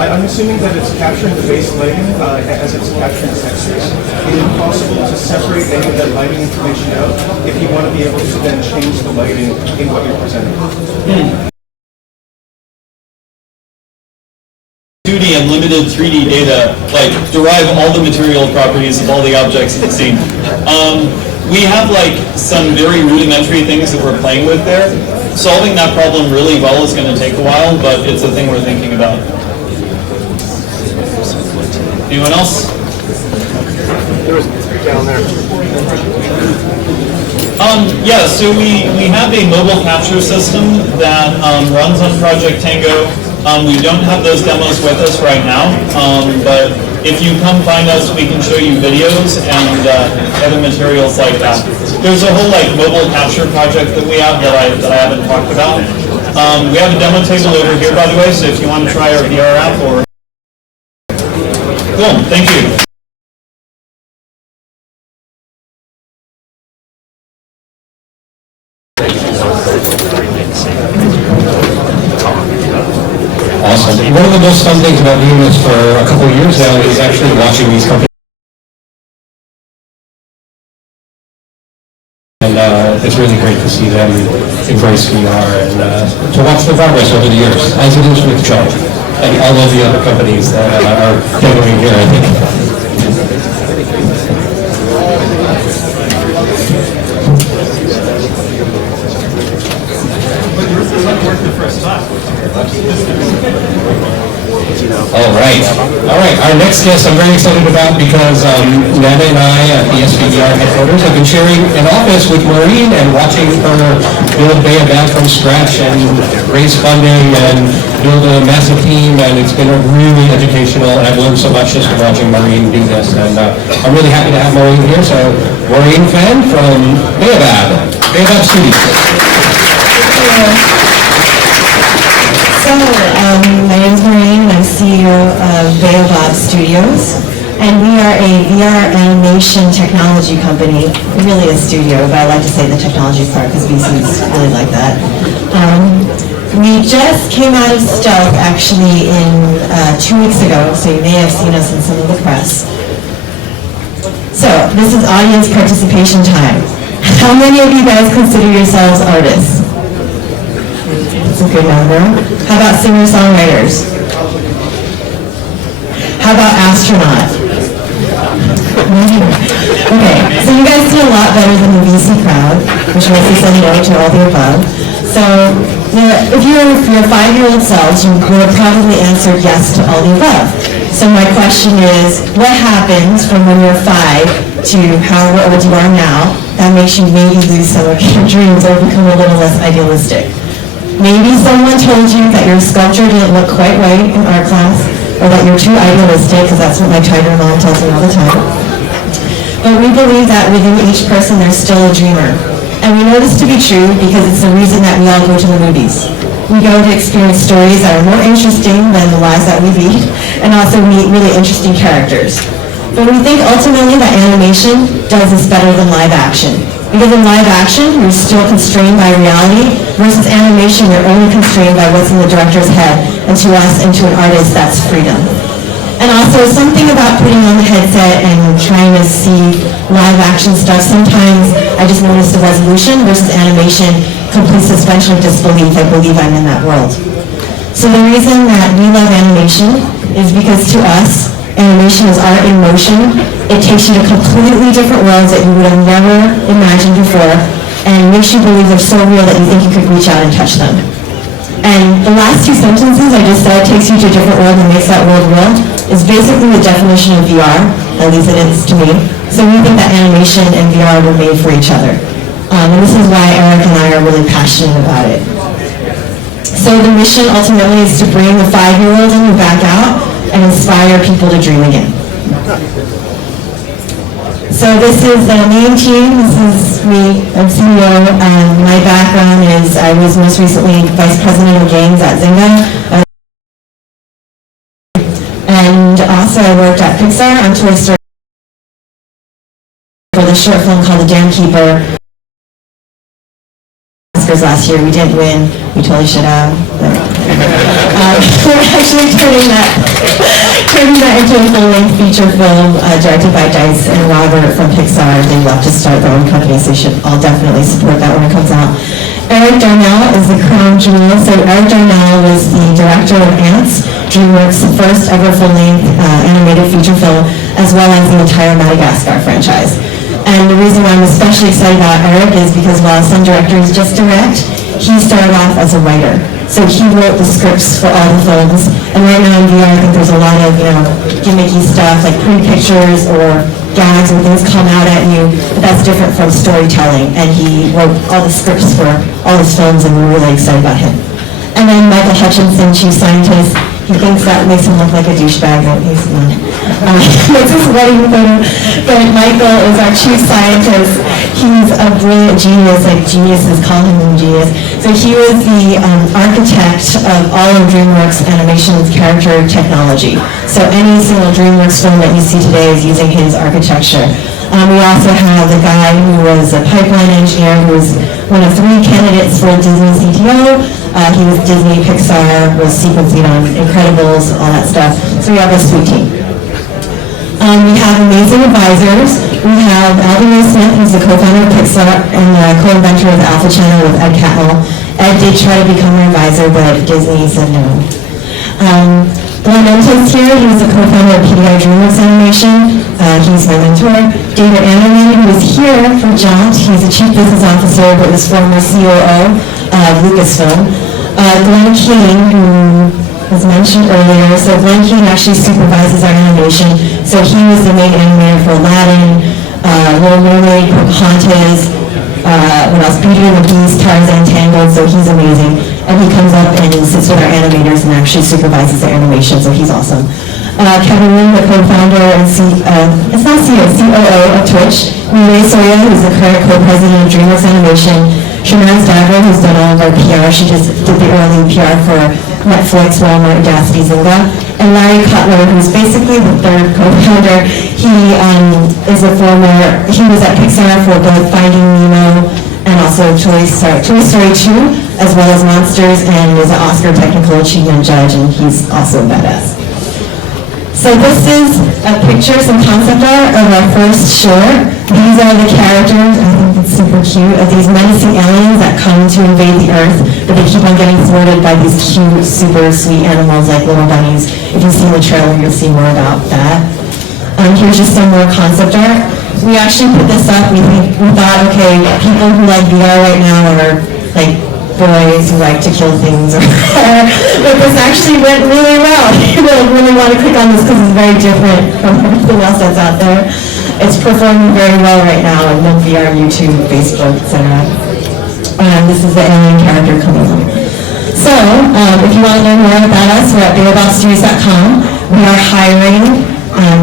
I'm assuming that it's capturing the base lighting as it's capturing textures. Is it possible to separate any of that lighting information out if you want to be able to then change the lighting in what you're presenting? 2D and limited 3D data, like, derive all the material properties of all the objects in the scene. We have like some very rudimentary things that we're playing with there. Solving that problem really well is going to take a while, but it's a thing we're thinking about. Anyone else? There was down there. Yeah, so we have a mobile capture system that runs on Project Tango. We don't have those demos with us right now, but If you come find us, we can show you videos and other materials like that. There's a whole like mobile capture project that we have that I haven't talked about. We have a demo table over here, by the way, so if you want to try our VR app or... Cool, thank you. Awesome. One of the most fun things about doing this for a couple of years now is actually watching these companies. And it's really great to see them embrace VR and to watch the progress over the years, as it is with Jaunt and all of the other companies that are demoing here, I think. All right. Our next guest I'm very excited about because Nana and I at the SVVR headquarters have been sharing an office with Maureen and watching her build Baobab from scratch and raise funding and build a massive team, and it's been a really educational, and I've learned so much just from watching Maureen do this, and I'm really happy to have Maureen here. So Maureen Fan from Baobab Studios. So, my name is Maureen, I'm CEO of Baobab Studios, and we are a VR animation technology company, really a studio, but I like to say the technology part because VCs really like that. We just came out of stealth actually in 2 weeks ago, so you may have seen us in some of the press. So, this is audience participation time. How many of you guys consider yourselves artists? That's a good number. How about singer-songwriters? How about astronaut? Okay, so you guys do a lot better than the VC crowd, which makes you say no to all the above. So if you're 5-year-old selves, you would have probably answered yes to all the above. So my question is, what happens from when you're 5 to however old you are now that makes you maybe lose some of your dreams or become a little less idealistic? Maybe someone told you that your sculpture didn't look quite right in art class, or that you're too idealistic, because that's what my tiger mom tells me all the time. But we believe that within each person there's still a dreamer. And we know this to be true because it's the reason that we all go to the movies. We go to experience stories that are more interesting than the lives that we lead, and also meet really interesting characters. But we think ultimately that animation does this better than live action. Because in live action, you're still constrained by reality, versus animation, you're only constrained by what's in the director's head, and to us and to an artist, that's freedom. And also, something about putting on the headset and trying to see live action stuff, sometimes I just notice the resolution versus animation, complete suspension of disbelief. I believe I'm in that world. So the reason that we love animation is because to us, animation is art in motion. It takes you to completely different worlds that you would have never imagined before, and makes you believe they're so real that you think you could reach out and touch them. And the last 2 sentences I just said, takes you to a different world and makes that world real, is basically the definition of VR, at least it is to me. So we think that animation and VR were made for each other. And this is why Eric and I are really passionate about it. So the mission ultimately is to bring the 5-year-old in you back out and inspire people to dream again. So this is the main team. This is me, I'm CEO. My background is I was most recently Vice President of Games at Zynga. And also I worked at Pixar on Toy Story for the short film called The Dam Keeper. Oscars last year, we didn't win. We totally should have. We're actually turning that into a full-length feature film directed by Dice and Robert from Pixar. They love to start their own company, so you should all definitely support that when it comes out. Eric Darnell is the crown jewel. So Eric Darnell was the director of Ants, DreamWorks' first ever full-length animated feature film, as well as the entire Madagascar franchise. And the reason why I'm especially excited about Eric is because while some directors just direct, he started off as a writer. So he wrote the scripts for all the films. And right now in VR, I think there's a lot of, gimmicky stuff like pretty pictures or gags when things come out at you. But that's different from storytelling. And he wrote all the scripts for all his films, and we're really excited about him. And then Michael Hutchinson, chief scientist, He thinks that makes him look like a douchebag, but he's not. It's his wedding photo. But Michael is our chief scientist. He's a brilliant genius, like geniuses call him a genius. So he was the architect of all of DreamWorks Animation's character technology. So any single DreamWorks film that you see today is using his architecture. We also have the guy who was a pipeline engineer, who was one of 3 candidates for Disney CTO. He was Disney, Pixar, was sequencing on Incredibles, all that stuff. So we have a sweet team. We have amazing advisors. We have Alvin Smith, who's the co-founder of Pixar and the co-inventor of the Alpha Channel with Ed Catmull. Ed did try to become an advisor, but Disney said no. Glenn Menton's here. He was the co-founder of PDI DreamWorks Animation. He's my mentor. David Annerman, who is here for Jaunt. He's the chief business officer, but was former COO of Lucasfilm. Glenn King, who was mentioned earlier. So Glenn King actually supervises our animation. So he was the main animator for Aladdin, Little Mermaid, Pocahontas, what else? Beauty and the Beast, Tarzan, Tangled. So he's amazing. And he comes up and sits with our animators and actually supervises the animation, so he's awesome. Kevin Lin, the co-founder and it's not CEO, COO of Twitch. Miri Soya, who's the current co-president of DreamWorks Animation. Shanaz Dagra, who's done all of our PR. She just did the early PR for Netflix, Walmart, Audacity, Zynga. And Larry Cutler, who's basically the 3rd co-founder. He he was at Pixar for both Finding Nemo and also Toy Story 2, as well as Monsters, and was an Oscar Technical Achievement Judge, and he's also a badass. So this is a picture, some concept art of our first short. These are the characters, I think it's super cute, of these menacing aliens that come to invade the Earth, but they keep on getting thwarted by these cute, super sweet animals like little bunnies. If you've seen the trailer, you'll see more about that. Here's just some more concept art. We actually put this up, we thought, okay, people who like VR right now are like boys who like to kill things or but this actually went really well. People really want to click on this because it's very different from everything else that's out there. It's performing very well right now on VR, YouTube, Facebook, etc. This is the alien character coming on. So, if you want to learn more about us, we're at BaobabStudios.com. We are hiring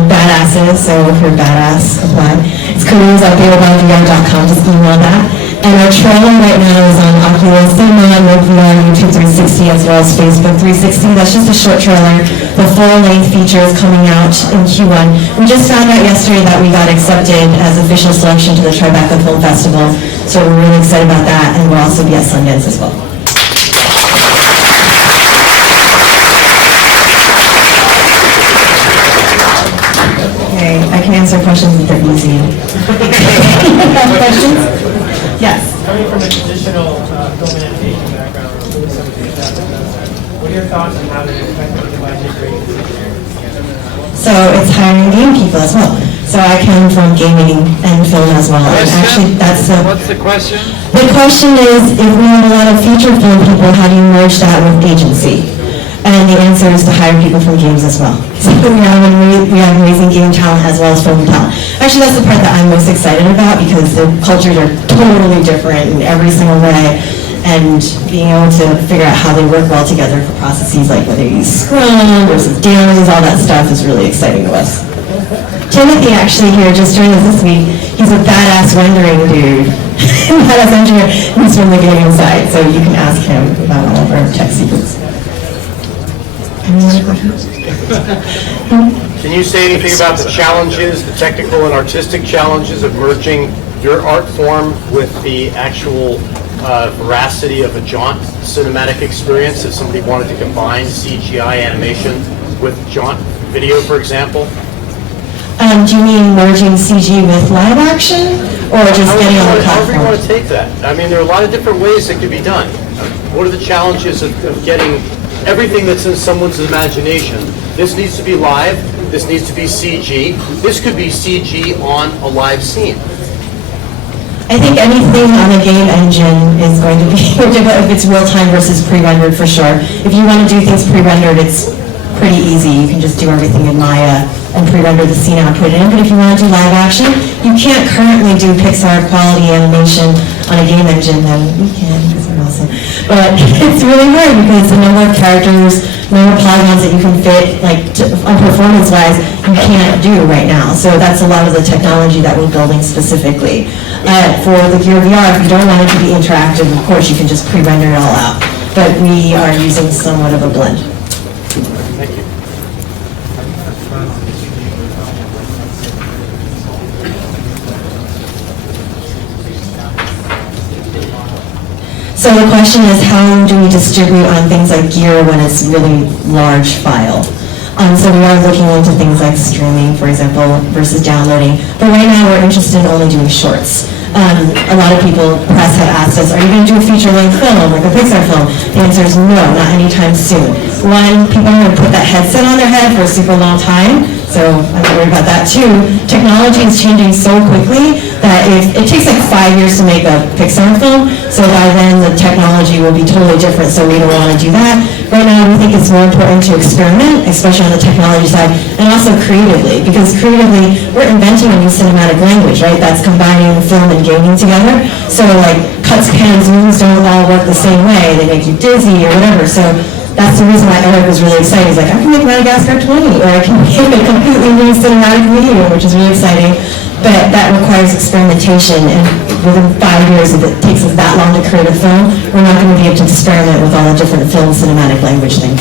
badasses, so if you're badass, apply. It's careers@baobabvr.com, just email that. And our trailer right now is on Oculus, Cinema, VR, YouTube 360, as well as Facebook 360. That's just a short trailer. The full-length feature is coming out in Q1. We just found out yesterday that we got accepted as official selection to the Tribeca Film Festival, so we're really excited about that, and we'll also be at Sundance as well. Okay, I can answer questions if they're easy. Questions? Yes. Coming from a traditional film animation background, doing some of these what are your thoughts on how to effectively integrate these together? So it's hiring game people as well. So I come from gaming and film as well. And actually, what's the question? The question is, if we have a lot of feature film people, how do you merge that with agency? And the answer is to hire people from games as well. So we have amazing game talent as well as film talent. Actually, that's the part that I'm most excited about because the cultures are totally different in every single way. And being able to figure out how they work well together for processes like whether you use Scrum versus dailies, all that stuff is really exciting to us. Timothy actually here just joined us this week. He's a badass rendering dude. Badass engineer. He's from the gaming side, so you can ask him about all of our tech secrets. Any other questions? Can you say anything about the challenges, the technical and artistic challenges of merging your art form with the actual veracity of a Jaunt cinematic experience? If somebody wanted to combine CGI animation with Jaunt video, for example? Do you mean merging CG with live action, or just getting on the platform? However you want to take that. I mean, there are a lot of different ways that could be done. What are the challenges of getting everything that's in someone's imagination? This needs to be live, this needs to be CG, this could be CG on a live scene. I think anything on a game engine is going to be more difficult if it's real-time versus pre-rendered for sure. If you want to do things pre-rendered, it's pretty easy. You can just do everything in Maya and pre-render the scene and put it in. But if you want to do live action, you can't currently do Pixar quality animation on a game engine, then we can. awesome. But it's really hard because the number of characters, number of polygons that you can fit, like performance-wise, you can't do right now. So that's a lot of the technology that we're building specifically. For the GearVR, if you don't want it to be interactive, of course, you can just pre-render it all out. But we are using somewhat of a blend. Thank you. So the question is, how do we distribute on things like Gear when it's really large file? So we are looking into things like streaming, for example, versus downloading. But right now we're interested in only doing shorts. A lot of people, press have asked us, are you going to do a feature-length film, like a Pixar film? The answer is no, not anytime soon. One, people are going to put that headset on their head for a super long time, so I'm not worried about that. Two, technology is changing so quickly that it takes like 5 years to make a Pixar film, so by then the technology will be totally different, so we don't want to do that. Right now we think it's more important to experiment, especially on the technology side, and also creatively, because creatively we're inventing a new cinematic language, right? That's combining film and gaming together. So like cuts, pans, moves don't all work the same way. They make you dizzy or whatever. So that's the reason why Eric was really excited. He's like, I can make Madagascar 20, or I can make a completely new cinematic medium, which is really exciting. But that requires experimentation, and within 5 years, if it takes us that long to create a film, we're not going to be able to experiment with all the different film cinematic language things.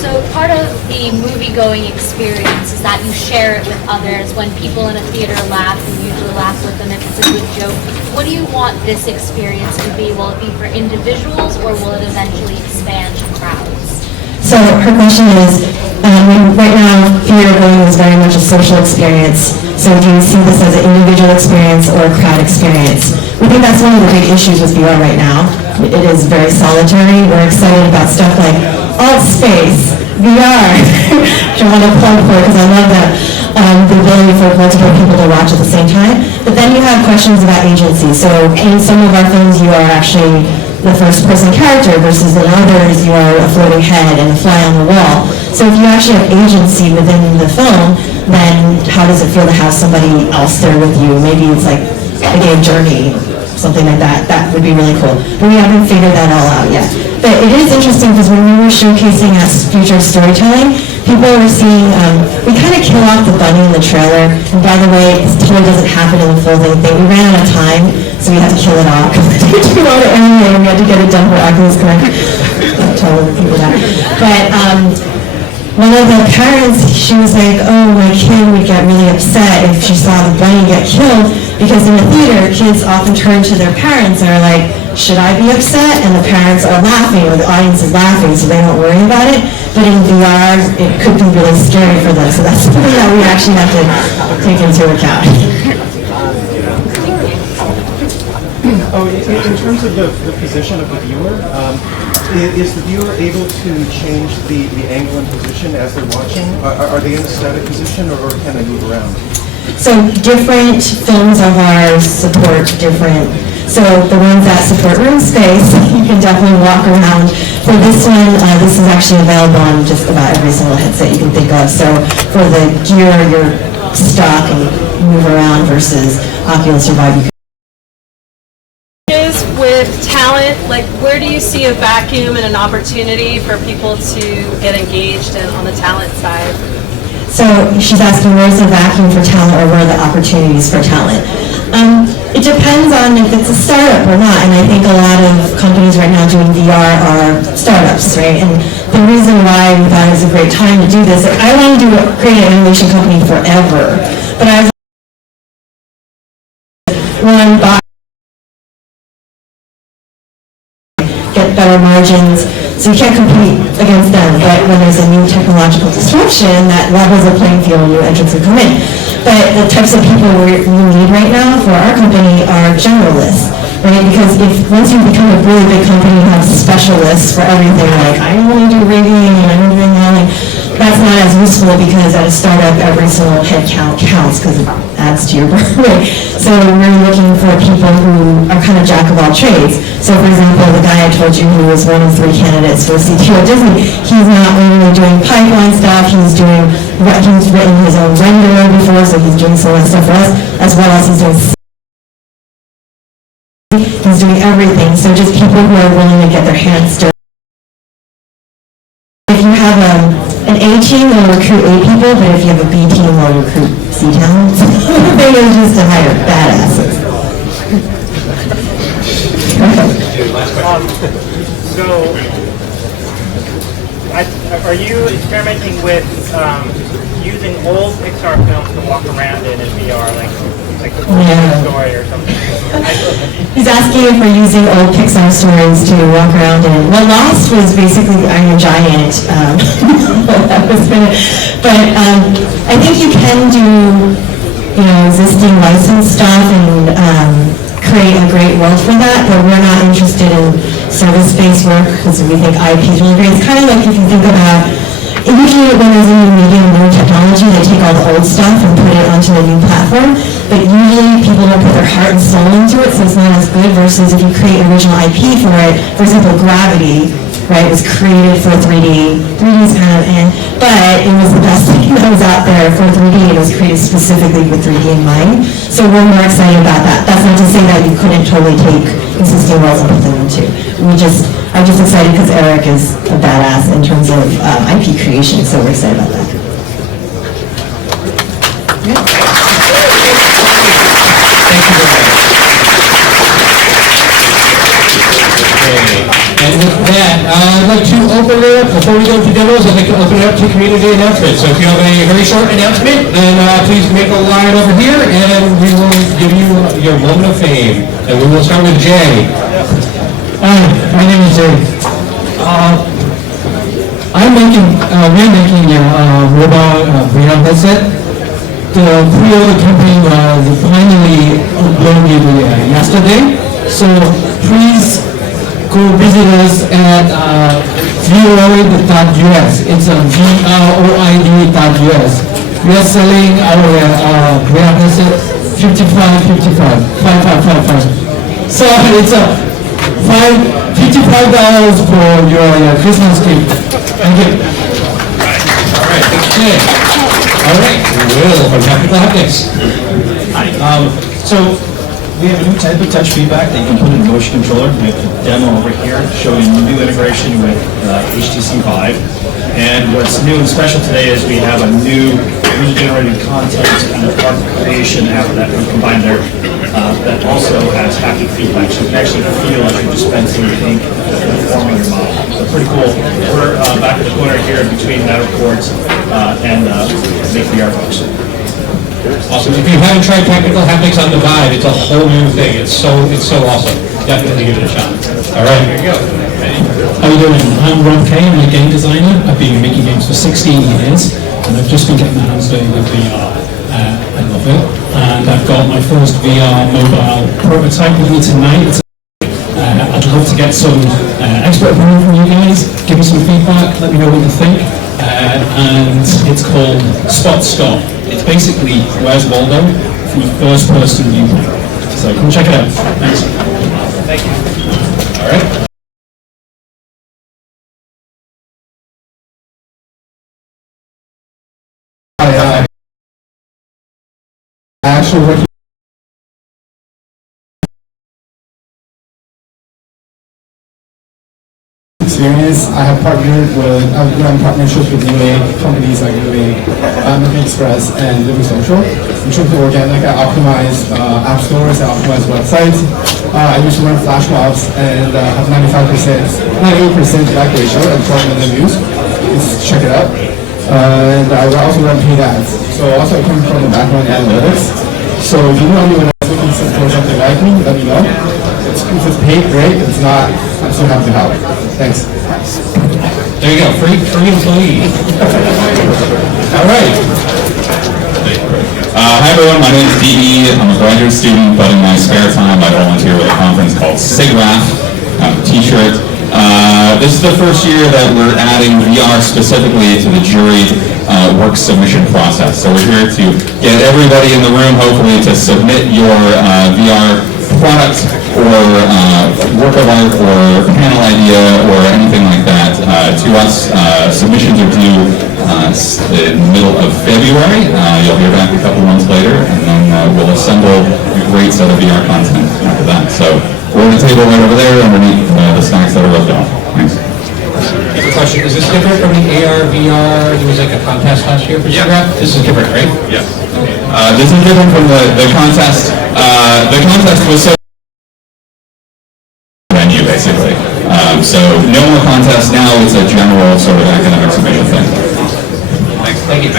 So part of the movie-going experience is that you share it with others. When people in a theater laugh, you usually laugh with them if it's a good joke. What do you want this experience to be? Will it be for individuals, or will it eventually expand to crowds? So her question is, right now, theater going is very much a social experience. So do you see this as an individual experience or a crowd experience? We think that's one of the big issues with VR right now. It is very solitary. We're excited about stuff like alt space, VR, which I want to plug for because I love that, the ability for multiple people to watch at the same time. But then you have questions about agency. So in some of our films, you are actually the first-person character versus in others, you are a floating head and a fly on the wall. So if you actually have agency within the film, then how does it feel to have somebody else there with you? Maybe it's like a game Journey, something like that. That would be really cool. But we haven't figured that all out yet. But it is interesting because when we were showcasing at Future Storytelling, people were seeing, we kind of kill off the bunny in the trailer. And by the way, this totally doesn't happen in the full thing. We ran out of time, so we had to kill it off. We took a lot of anyway, and we had to get it done for Oculus Connect. Don't tell other people that. But one of the parents, she was like, oh, my kid would get really upset if she saw the bunny get killed, because in the theater, kids often turn to their parents and are like, should I be upset? And the parents are laughing, or the audience is laughing, so they don't worry about it. But in VR, it could be really scary for them, so that's something that we actually have to take into account. Oh, in terms of the position of the viewer, is the viewer able to change the angle and position as they're watching? Are they in a static position, or can they move around? So different films of ours support different. So the ones that support room space, you can definitely walk around. For this one, this is actually available on just about every single headset you can think of. So for the Gear, you're stuck and move around versus Oculus or Vive. With talent, like where do you see a vacuum and an opportunity for people to get engaged in, on the talent side? So she's asking where's the vacuum for talent, or where are the opportunities for talent? It depends on if it's a startup or not, and I think a lot of companies right now doing VR are startups, right? And the reason why we thought it was a great time to do this, I want to create an animation company forever, but I was get better margins, so you can't compete against them. But when there's a new technological disruption, that levels the playing field, new entrants will come in. But the types of people we need right now for our company are generalists, right? Because if once you become a really big company, you have specialists for everything, like I only do rigging and I'm doing modeling. That's not as useful, because at a startup, every single head count counts because it adds to your burn rate. So we're looking for people who are kind of jack of all trades. So for example, the guy I told you who was one of 3 candidates for CTO at Disney, he's not only doing pipeline stuff, he's written his own renderer before, so he's doing some of that stuff for us, as well as he's doing He's doing everything. So just people who are willing to get their hands dirty. If you have an A team, they'll recruit A people, but if you have a B team, they'll recruit C talents. They are just to hire badasses. Are you experimenting with using old Pixar films to walk around in VR, like the story or something? He's asking if we're using old Pixar stories to walk around in. Well, Lost was basically I'm a Giant. But I think you can do, existing licensed stuff and create a great world for that, but we're not interested in service-based work because we think IP is really great. It's kind of like if you think about, usually when there's a new medium, new technology, they take all the old stuff and put it onto the new platform, but usually people don't put their heart and soul into it, so it's not as good, versus if you create original IP for it. For example, Gravity, right, was created for 3D. 3D is kind of but it was the best thing that was out there for 3D. It was created specifically with 3D in mind, so we're more excited about that. That's not to say that you couldn't totally take existing worlds and put them into. I'm just excited because Eric is a badass in terms of IP creation, so we're excited about that. And with that, I'd like to open it up, before we go to demos, I'd like to open it up to community announcements. So if you have a very short announcement, then please make a line over here, and we will give you your moment of fame. And we will start with Jay. My name is Jay. We're making a mobile VR headset. The pre-order campaign was finally uploaded yesterday. So please go visit us at vroid.us. It's vroid.us. We are selling our VR headset 55. So it's $55 for your Christmas gift. Thank you. All right, thanks, Jay. All right, Will from Technical Haptics. Hi. So we have a new type of touch feedback that you can put in a motion controller. We have a demo over here showing new integration with HTC Vive. And what's new and special today is we have a new user-generated content kind of art creation app that we combine there that also has haptic feedback. So you can actually feel like you're dispensing ink and forming your model. So pretty cool. We're back at the corner here between Matterport and Make VR folks. Awesome. If you haven't tried Technical Haptics on the Vive, it's a whole new thing. It's so awesome. Definitely give it a shot. All right, here you go. How are you doing? I'm Rob Kay. I'm a game designer. I've been making games for 16 years, and I've just been getting my hands dirty with VR. I love it. And I've got my first VR mobile prototype with me tonight. I'd love to get some expert opinion from you guys. Give me some feedback. Let me know what you think. And it's called Spot Stop. It's basically Where's Waldo from a first-person viewpoint. So come check it out. Thanks. Thank you. All right. Actually working experience. I have partnered with, I've done partnerships with UA companies like UA, American Express, and Living Social. In terms of organic, I optimize app stores, I optimize websites. I used to run flash mobs and have 98% back ratio and 12 million views. Just check it out. And I also run paid ads. So also I come from the background analytics. So if you know anyone else looking for something like me, let me know. If it's paid, great. If it's not, I'm still happy to help. Thanks. There you go, free employee. All right. Hi everyone, my name is D.E. I'm a graduate student, but in my spare time I volunteer with a conference called SIGGRAPH, t-shirt. This is the first year that we're adding VR specifically to the jury work submission process. So we're here to get everybody in the room, hopefully, to submit your VR product or work of art or panel idea or anything like that to us. Submissions are due in the middle of February. You'll hear back a couple months later, and then we'll assemble a great set of VR content after that. So or the table right over there underneath the snacks that are left off. Thanks. Question, is this different from the AR, VR? There was like a contest last year for SIGGRAPH? This is different, right? Yes. This is different from the contest. The contest was so venue, basically. So no more contest now. It's a general sort of academic submission thing. Thanks. Thank you.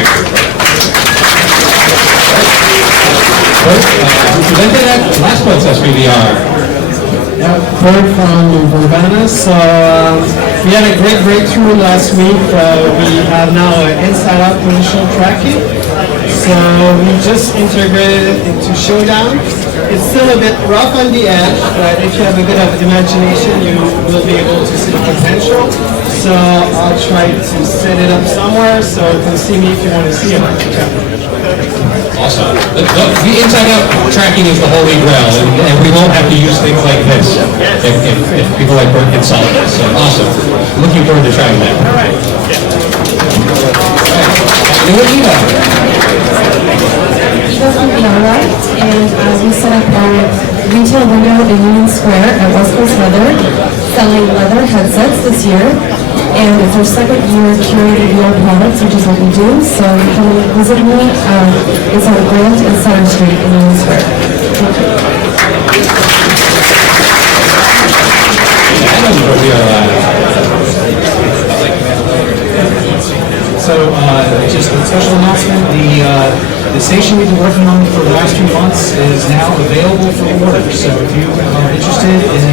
Who presented at last month's SVVR? Bert from Burwen. So we had a great breakthrough last week. We have now inside-out positional tracking. So we just integrated it into Showdown. It's still a bit rough on the edge, but if you have a bit of imagination, you will be able to see the potential. So I'll try to set it up somewhere so you can see me if you want to see it. Awesome. The inside-out tracking is the holy grail, and we won't have to use things like this if people like Bert can solve this. So awesome. Looking forward to trying that. All right. Eva's on VR, and we set up our retail window in Union Square at West Coast Leather, selling leather headsets this year. And it's our second year curated VR products, which is what we do. So come and visit me. It's on Grant and Center Street in Union Square. Thank you. So, just a special announcement, the station we've been working on for the last few months is now available for order. So if you are interested in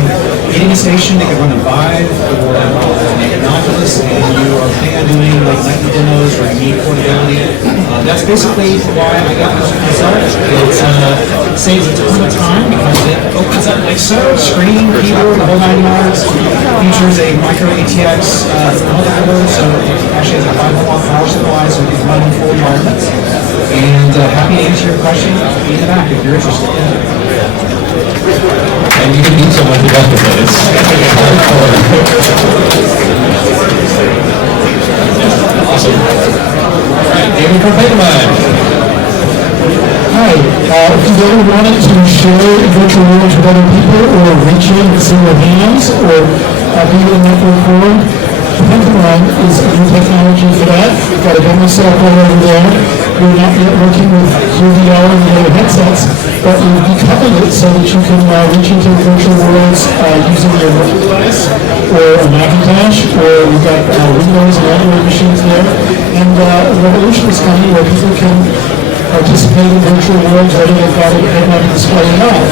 getting a station that can run a Vive or an Oculus, and you are planning on doing like nightly demos or need portability, that's basically why I got this myself. It saves a ton of time because it opens up like so, screen, keyboard, the whole 9 yards, features a micro ATX motherboard, so it actually has a 5-watt power supply, so it can run in full environments. And happy to answer your question in the back if you're interested. And you can meet someone who does with it. It's awesome. All right, David from Baobab. Hi, if you've ever wanted to share virtual worlds with other people or reach in with single hands or be in a network forum, Pentagon is a new technology for that. We've got a demo set up right over there. We're not yet working with GearVR and the other headsets, but we've decoupled it so that you can reach into virtual worlds using your mobile device or a Macintosh, or we've got Windows and Android machines there. And a revolution is coming where people can participate in virtual worlds, whether they've got a head-mounted display or not.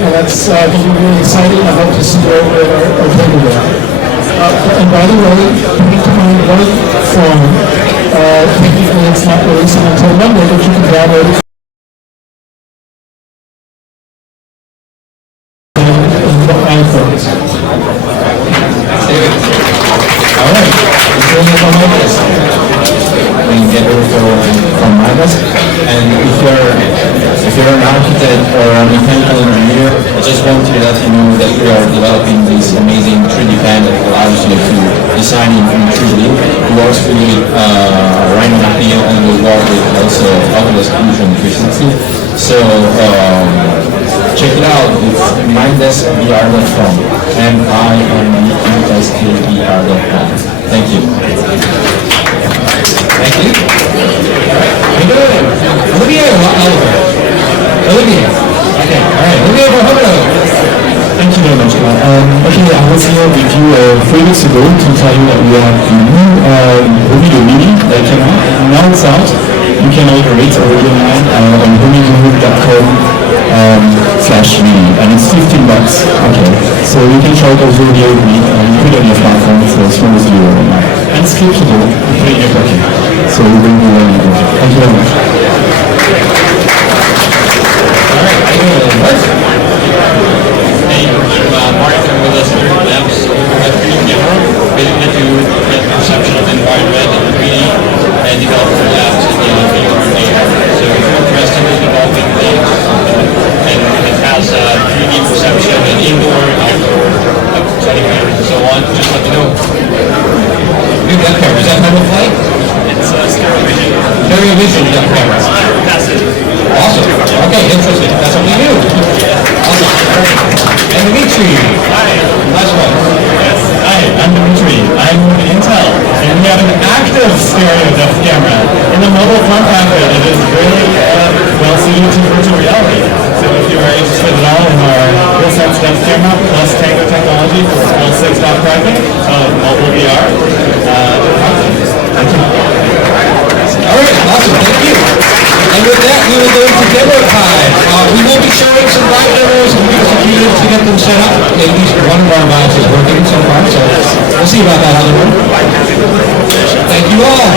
And that's going to be really exciting. I hope to see you over at our table there. And by the way, Pentagon Work Forum, technically it's not releasing until Monday, but you can download it in the iPhones. All right, let's bring it on over this. And get over from my desk. And if you're an architect or a mechanical engineer, I just want to let you know that we are developing this amazing 3D pen that allows you to design in 3D. It works with Rhino Appeal and will work with also Oculus Fusion 360. So check it out. It's mindeskvr.com. mindeskvr.com. Thank you. Thank you. All right, how you doing? Olivia or Oliver? Olivia. Okay, all right. Olivia for Hobo. Thank you very much, Scott. Okay, I was here with you 3 weeks ago to tell you that we have a new Video Mini that came out. Now it's out. You can order it already online on homeguru.com/mini, and it's $15. Okay, so you can try it over video with me. You put it on your smartphone, so as soon as you online. And it's clickable. You put it in your pocket. So we bring you one. Thank you very much. All right, how you doing? Hey, I'm Maureen from with us here at Labs. We're at 3D camera, basically to get perception of environment and 3D and develop for labs in the VR and AR. So if you're interested in developing things, and it has 3D perception and indoor and outdoor, up to 20 meters and so on, just let me know. New gun camera, is that time of flight? It's stereo vision. Stereo vision gun camera. Passive. Awesome. Okay, interesting. That's what we do. Awesome. And Dimitri. we have an active stereo depth camera. In the mobile form factor, it is really well suited to virtual reality. So if you are interested at all in our full-sense depth camera plus Tango technology for full 6-dot tracking of mobile VR, thank you. All right, awesome, thank you. And with that, we will go into demo time. We will be showing some live demos and give us a few minutes to get them set up. At least one of our labs is working so far, so we'll see about that other one. Thank you all.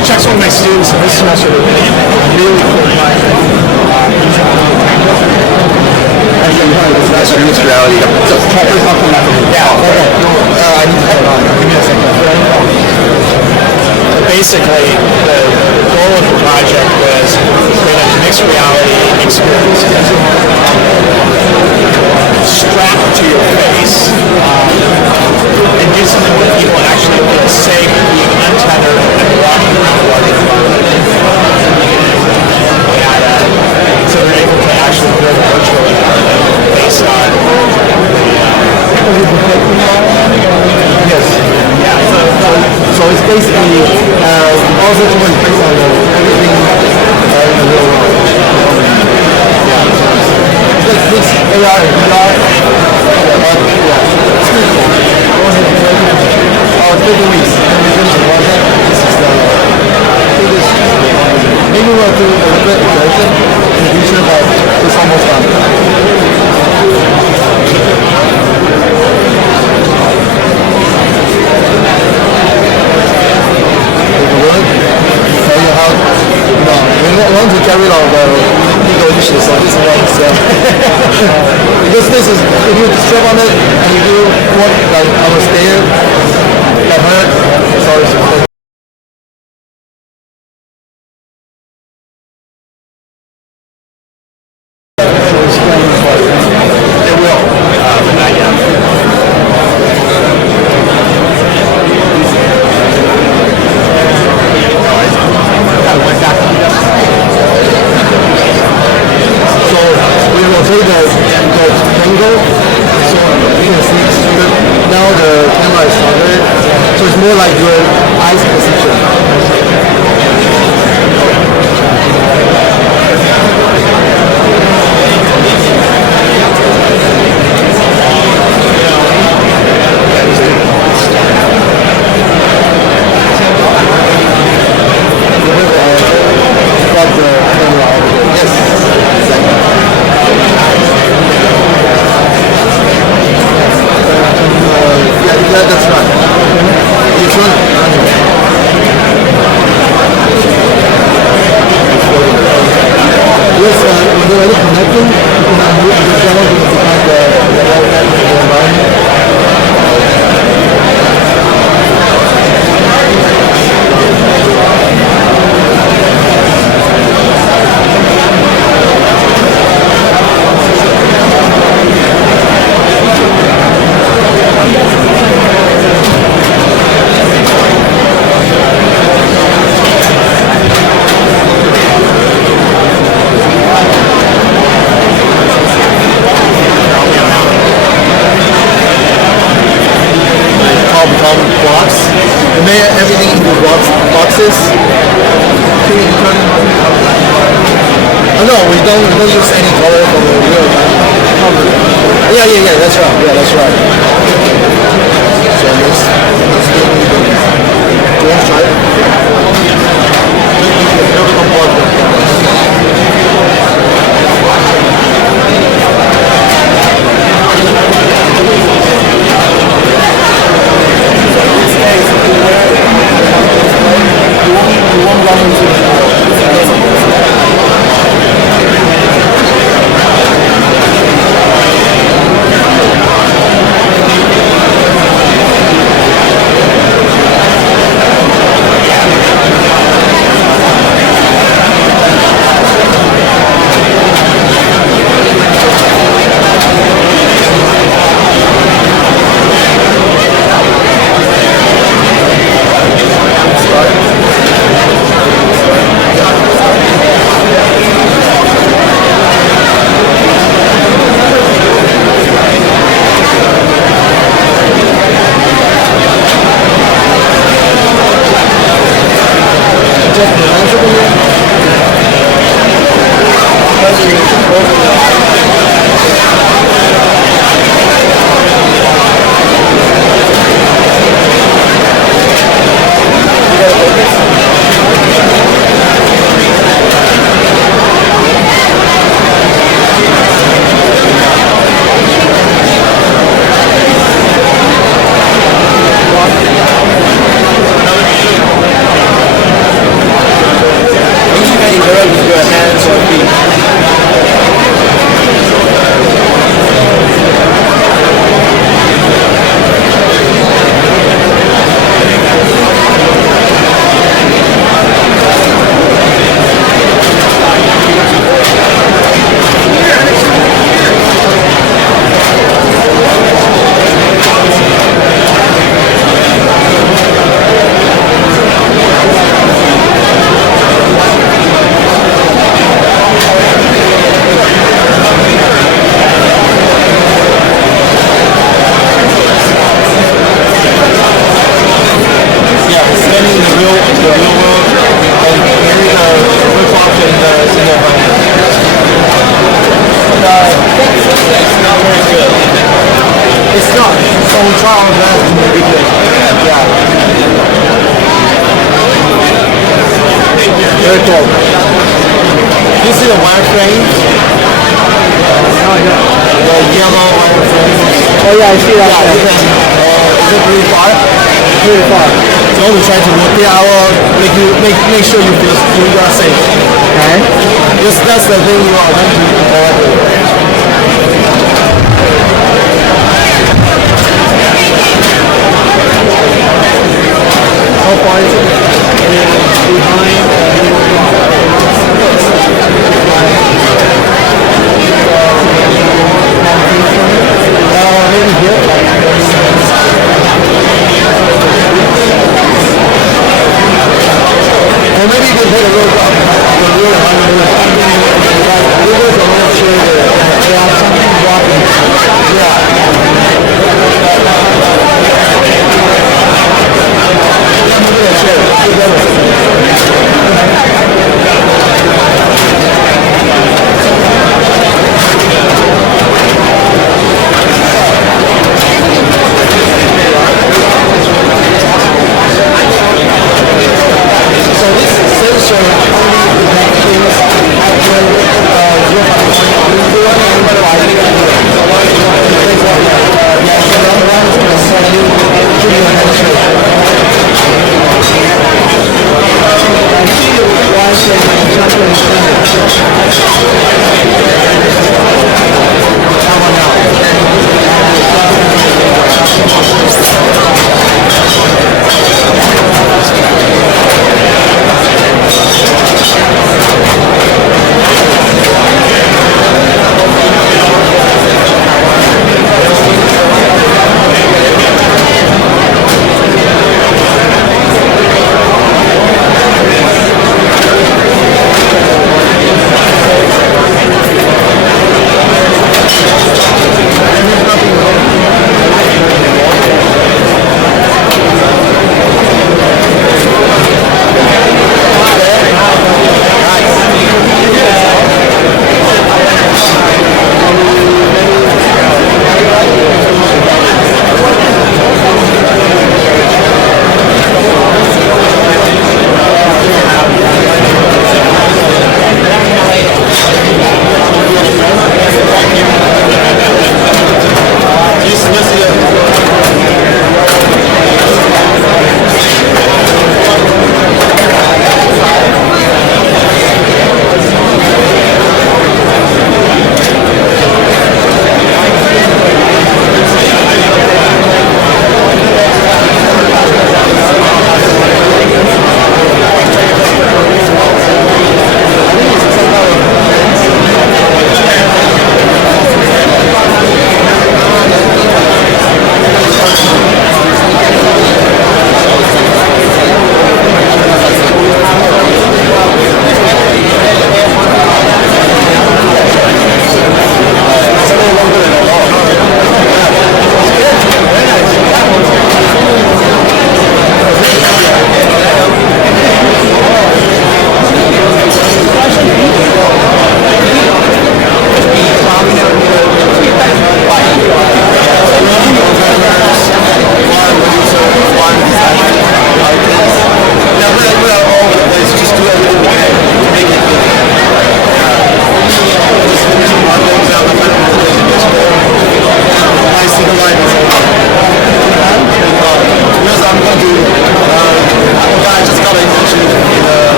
Checks one of my students this semester. Really cool That's mixed reality. So, basically, the goal of the project was to create a mixed reality experience. Strapped to your face and do something where people actually feel safe being untethered and walking around the environment. So they're able to actually build a virtual environment based on yes. Yeah. So it's basically also to improve on everything in the real world. This AR, VR, oh, it's 50 weeks. This is maybe we'll do a little bit in the future, but it's almost done. Tell you how, we want to get rid of the legal issues on this one, so because this is, if you strap on it and you do what, like on a stair, that hurt, sorry. More like your eyes position. don't use any color from the real one. Yeah, that's right. Yeah, that's right. So let's do you want to try it? You won't run into Very cool. You see the wireframes? The yellow wireframes. Oh yeah, I see that. Yeah, you can, is it pretty far? Pretty far. So we try to rotate our, make sure you are safe. Okay. Because that's the thing you are going to How far is it? Behind maybe here. Or maybe you can take a look up the real 100. We will go and share the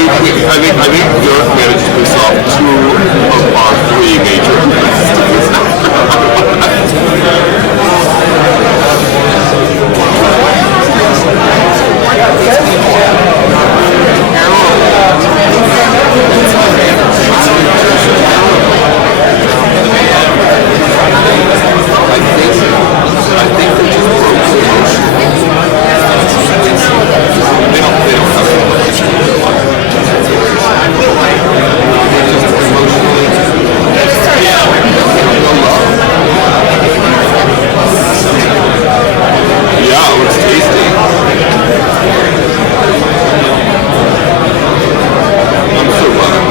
I think Dirk managed to solve 2 of our 3 major Yeah, it was tasty. I'm so glad.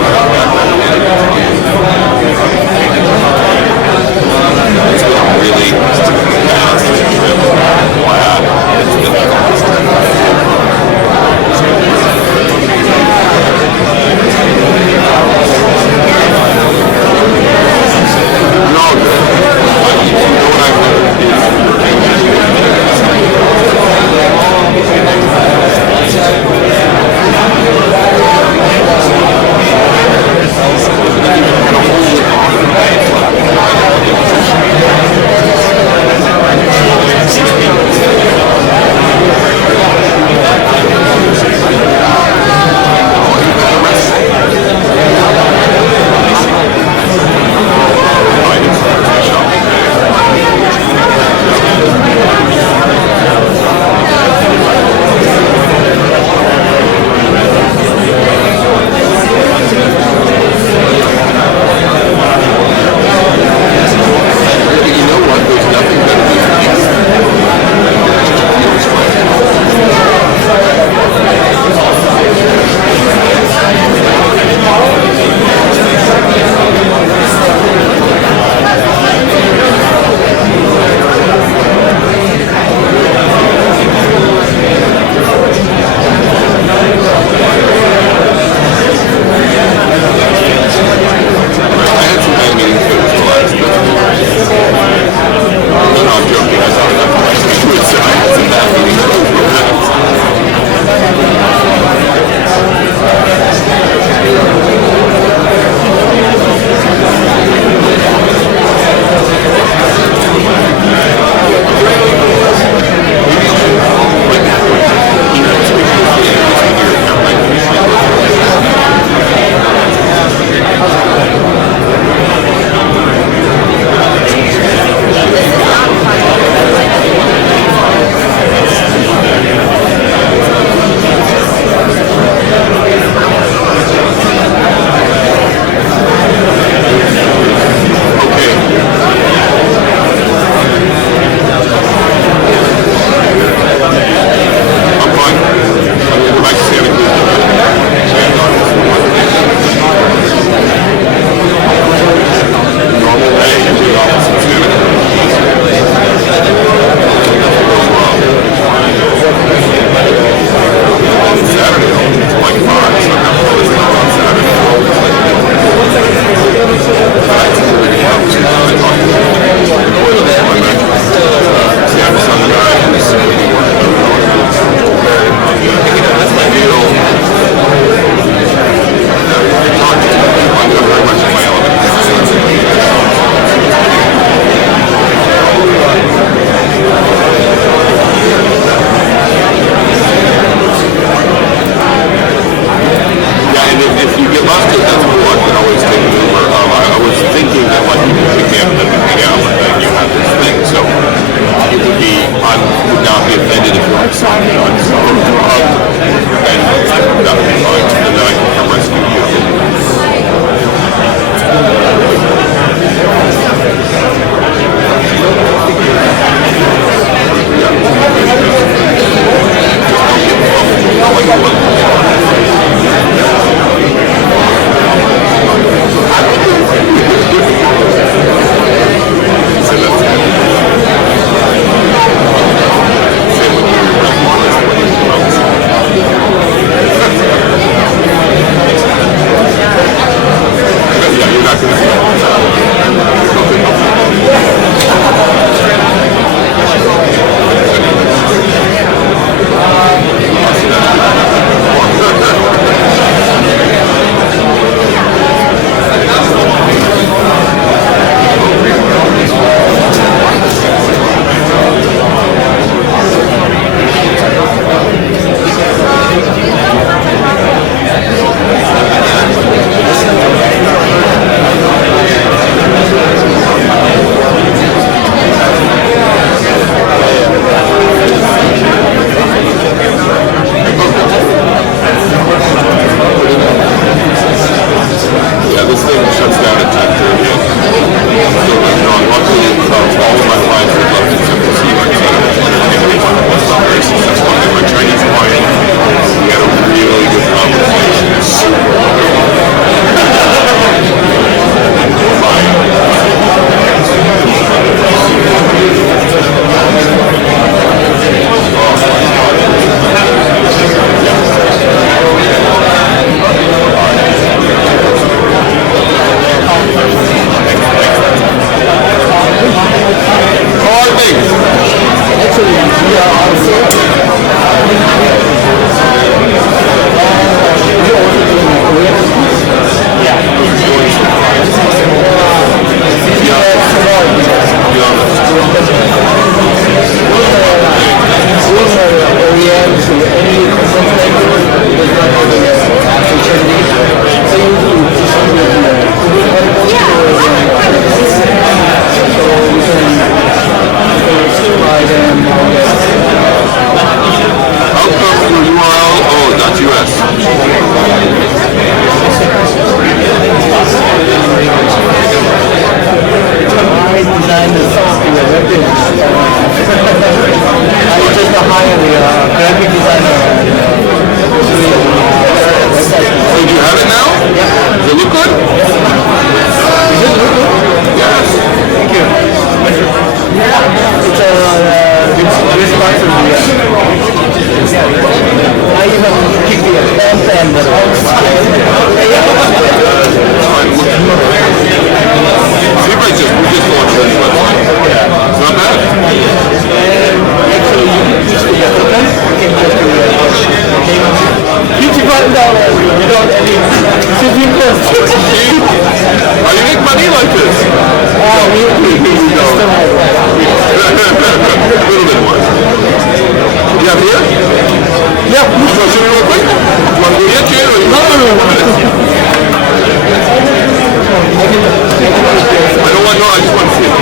Does it look good? Does it look good? Yes. Thank you. It's part of the I even kick the fan but we just launched this website. It's not bad. Actually, just the applicants can just do $50 without any shipping cost. How you make money like this? We don't. A little bit more. You have here? Yeah. You want to show me real quick? You want to go yet, Jay? No. I don't want, no, I just want to see it.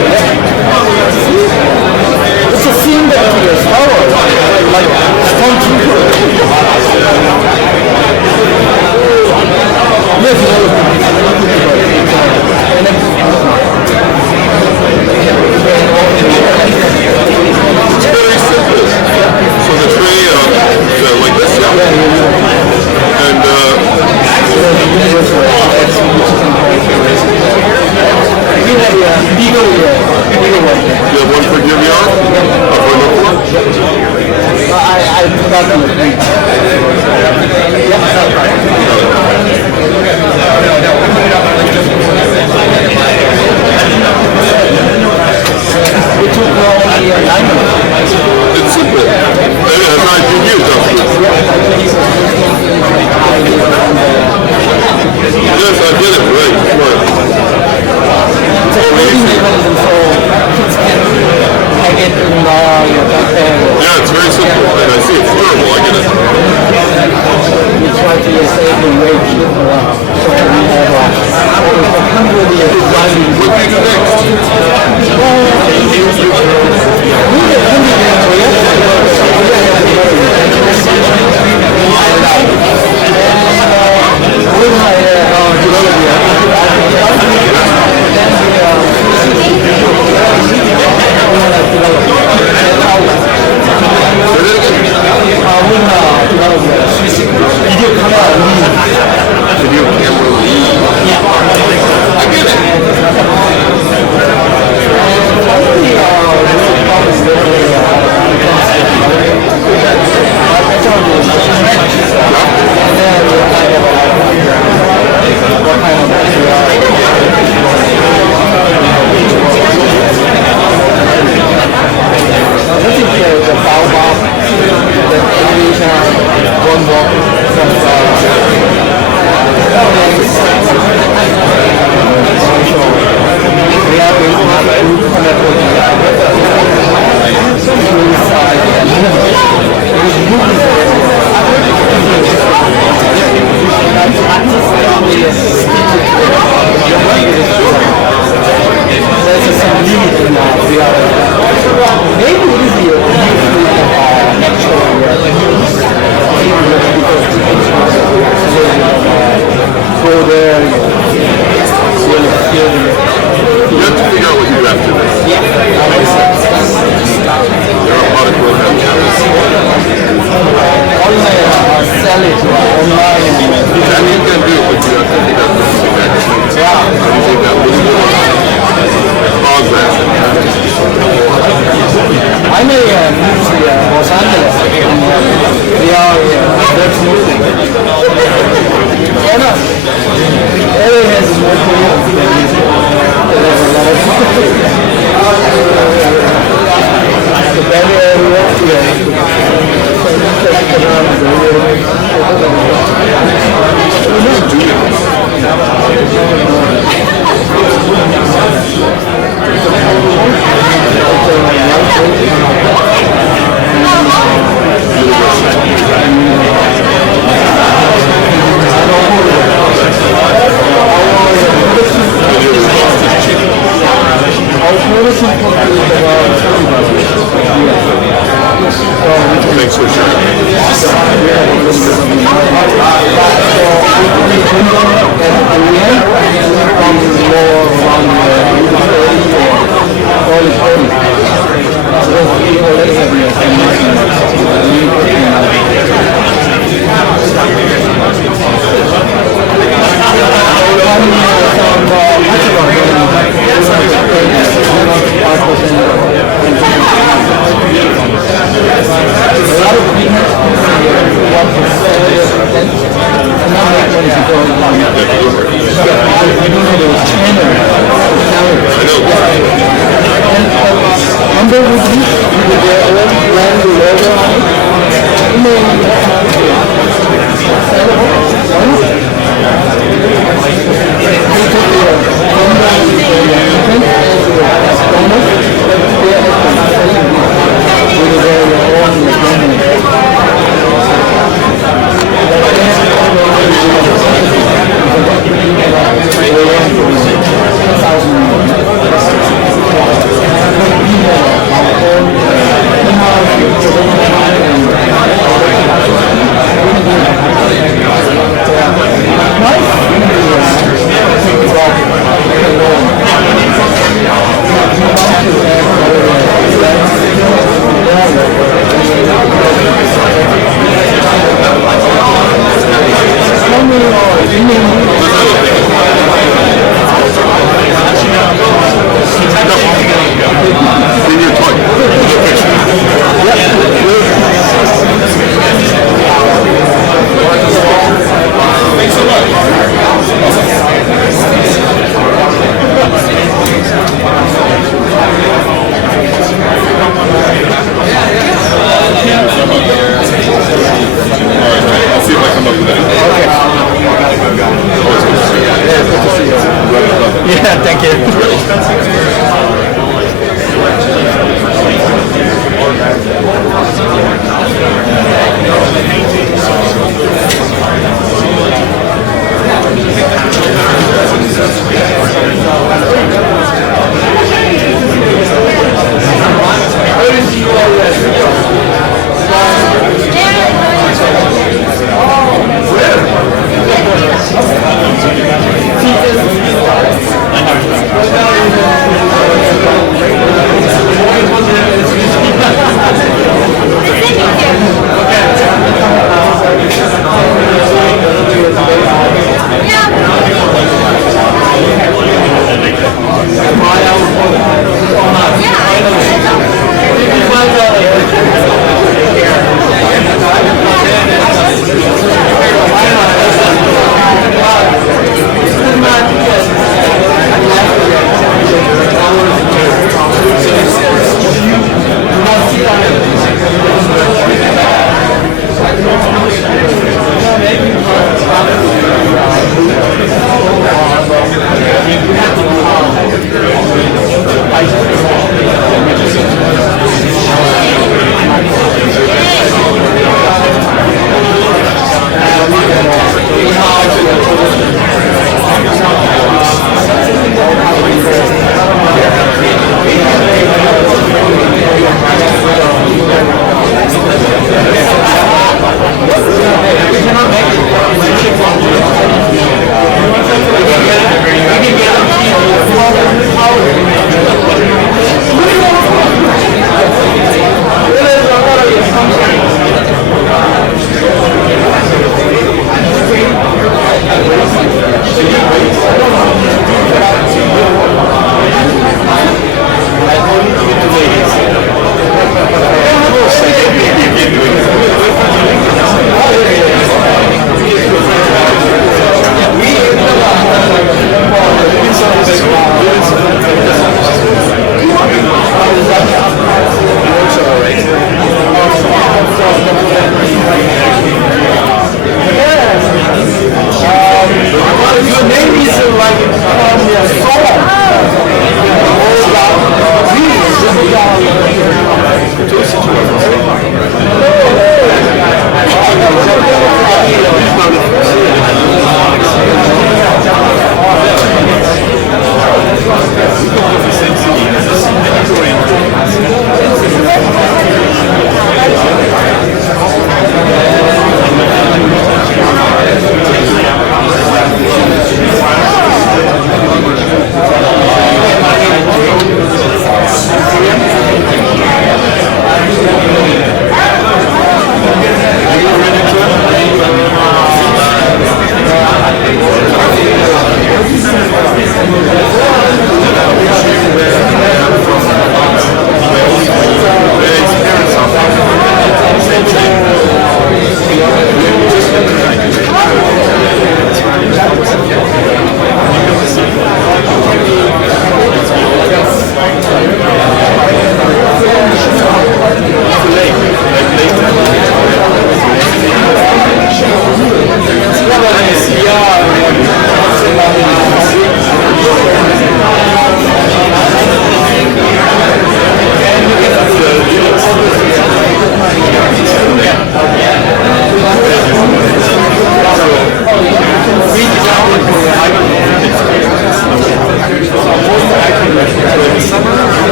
It's a scene that is power, like strong trooper. Yes, it's very simple. So the tray, like this, yeah. And you have one for GearVR? I forgot to read. It took only 9 minutes. It's simple. It has 19 years Yes, I did it right. It's a reading mechanism so kids can hang it in your backpack. Yeah, it's very simple. And I see it's durable. I get it. We try to save the weight so we have what do you do next? Video camera lead. I get it. The Baobab, the Asian one walk we are going to have a group there's some limit in maybe easier go there, you have to figure out what you have to do. Yeah. There are a lot of cool cameras. Online, sell it online. That you can do, but you have to figure out what you have to do. Yeah. You think that was pause that. I may move to Los Angeles. We are that's moving. Yeah, LA has more Koreans the better area Thanks for sharing.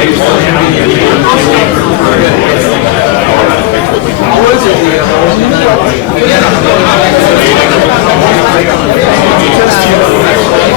How was it?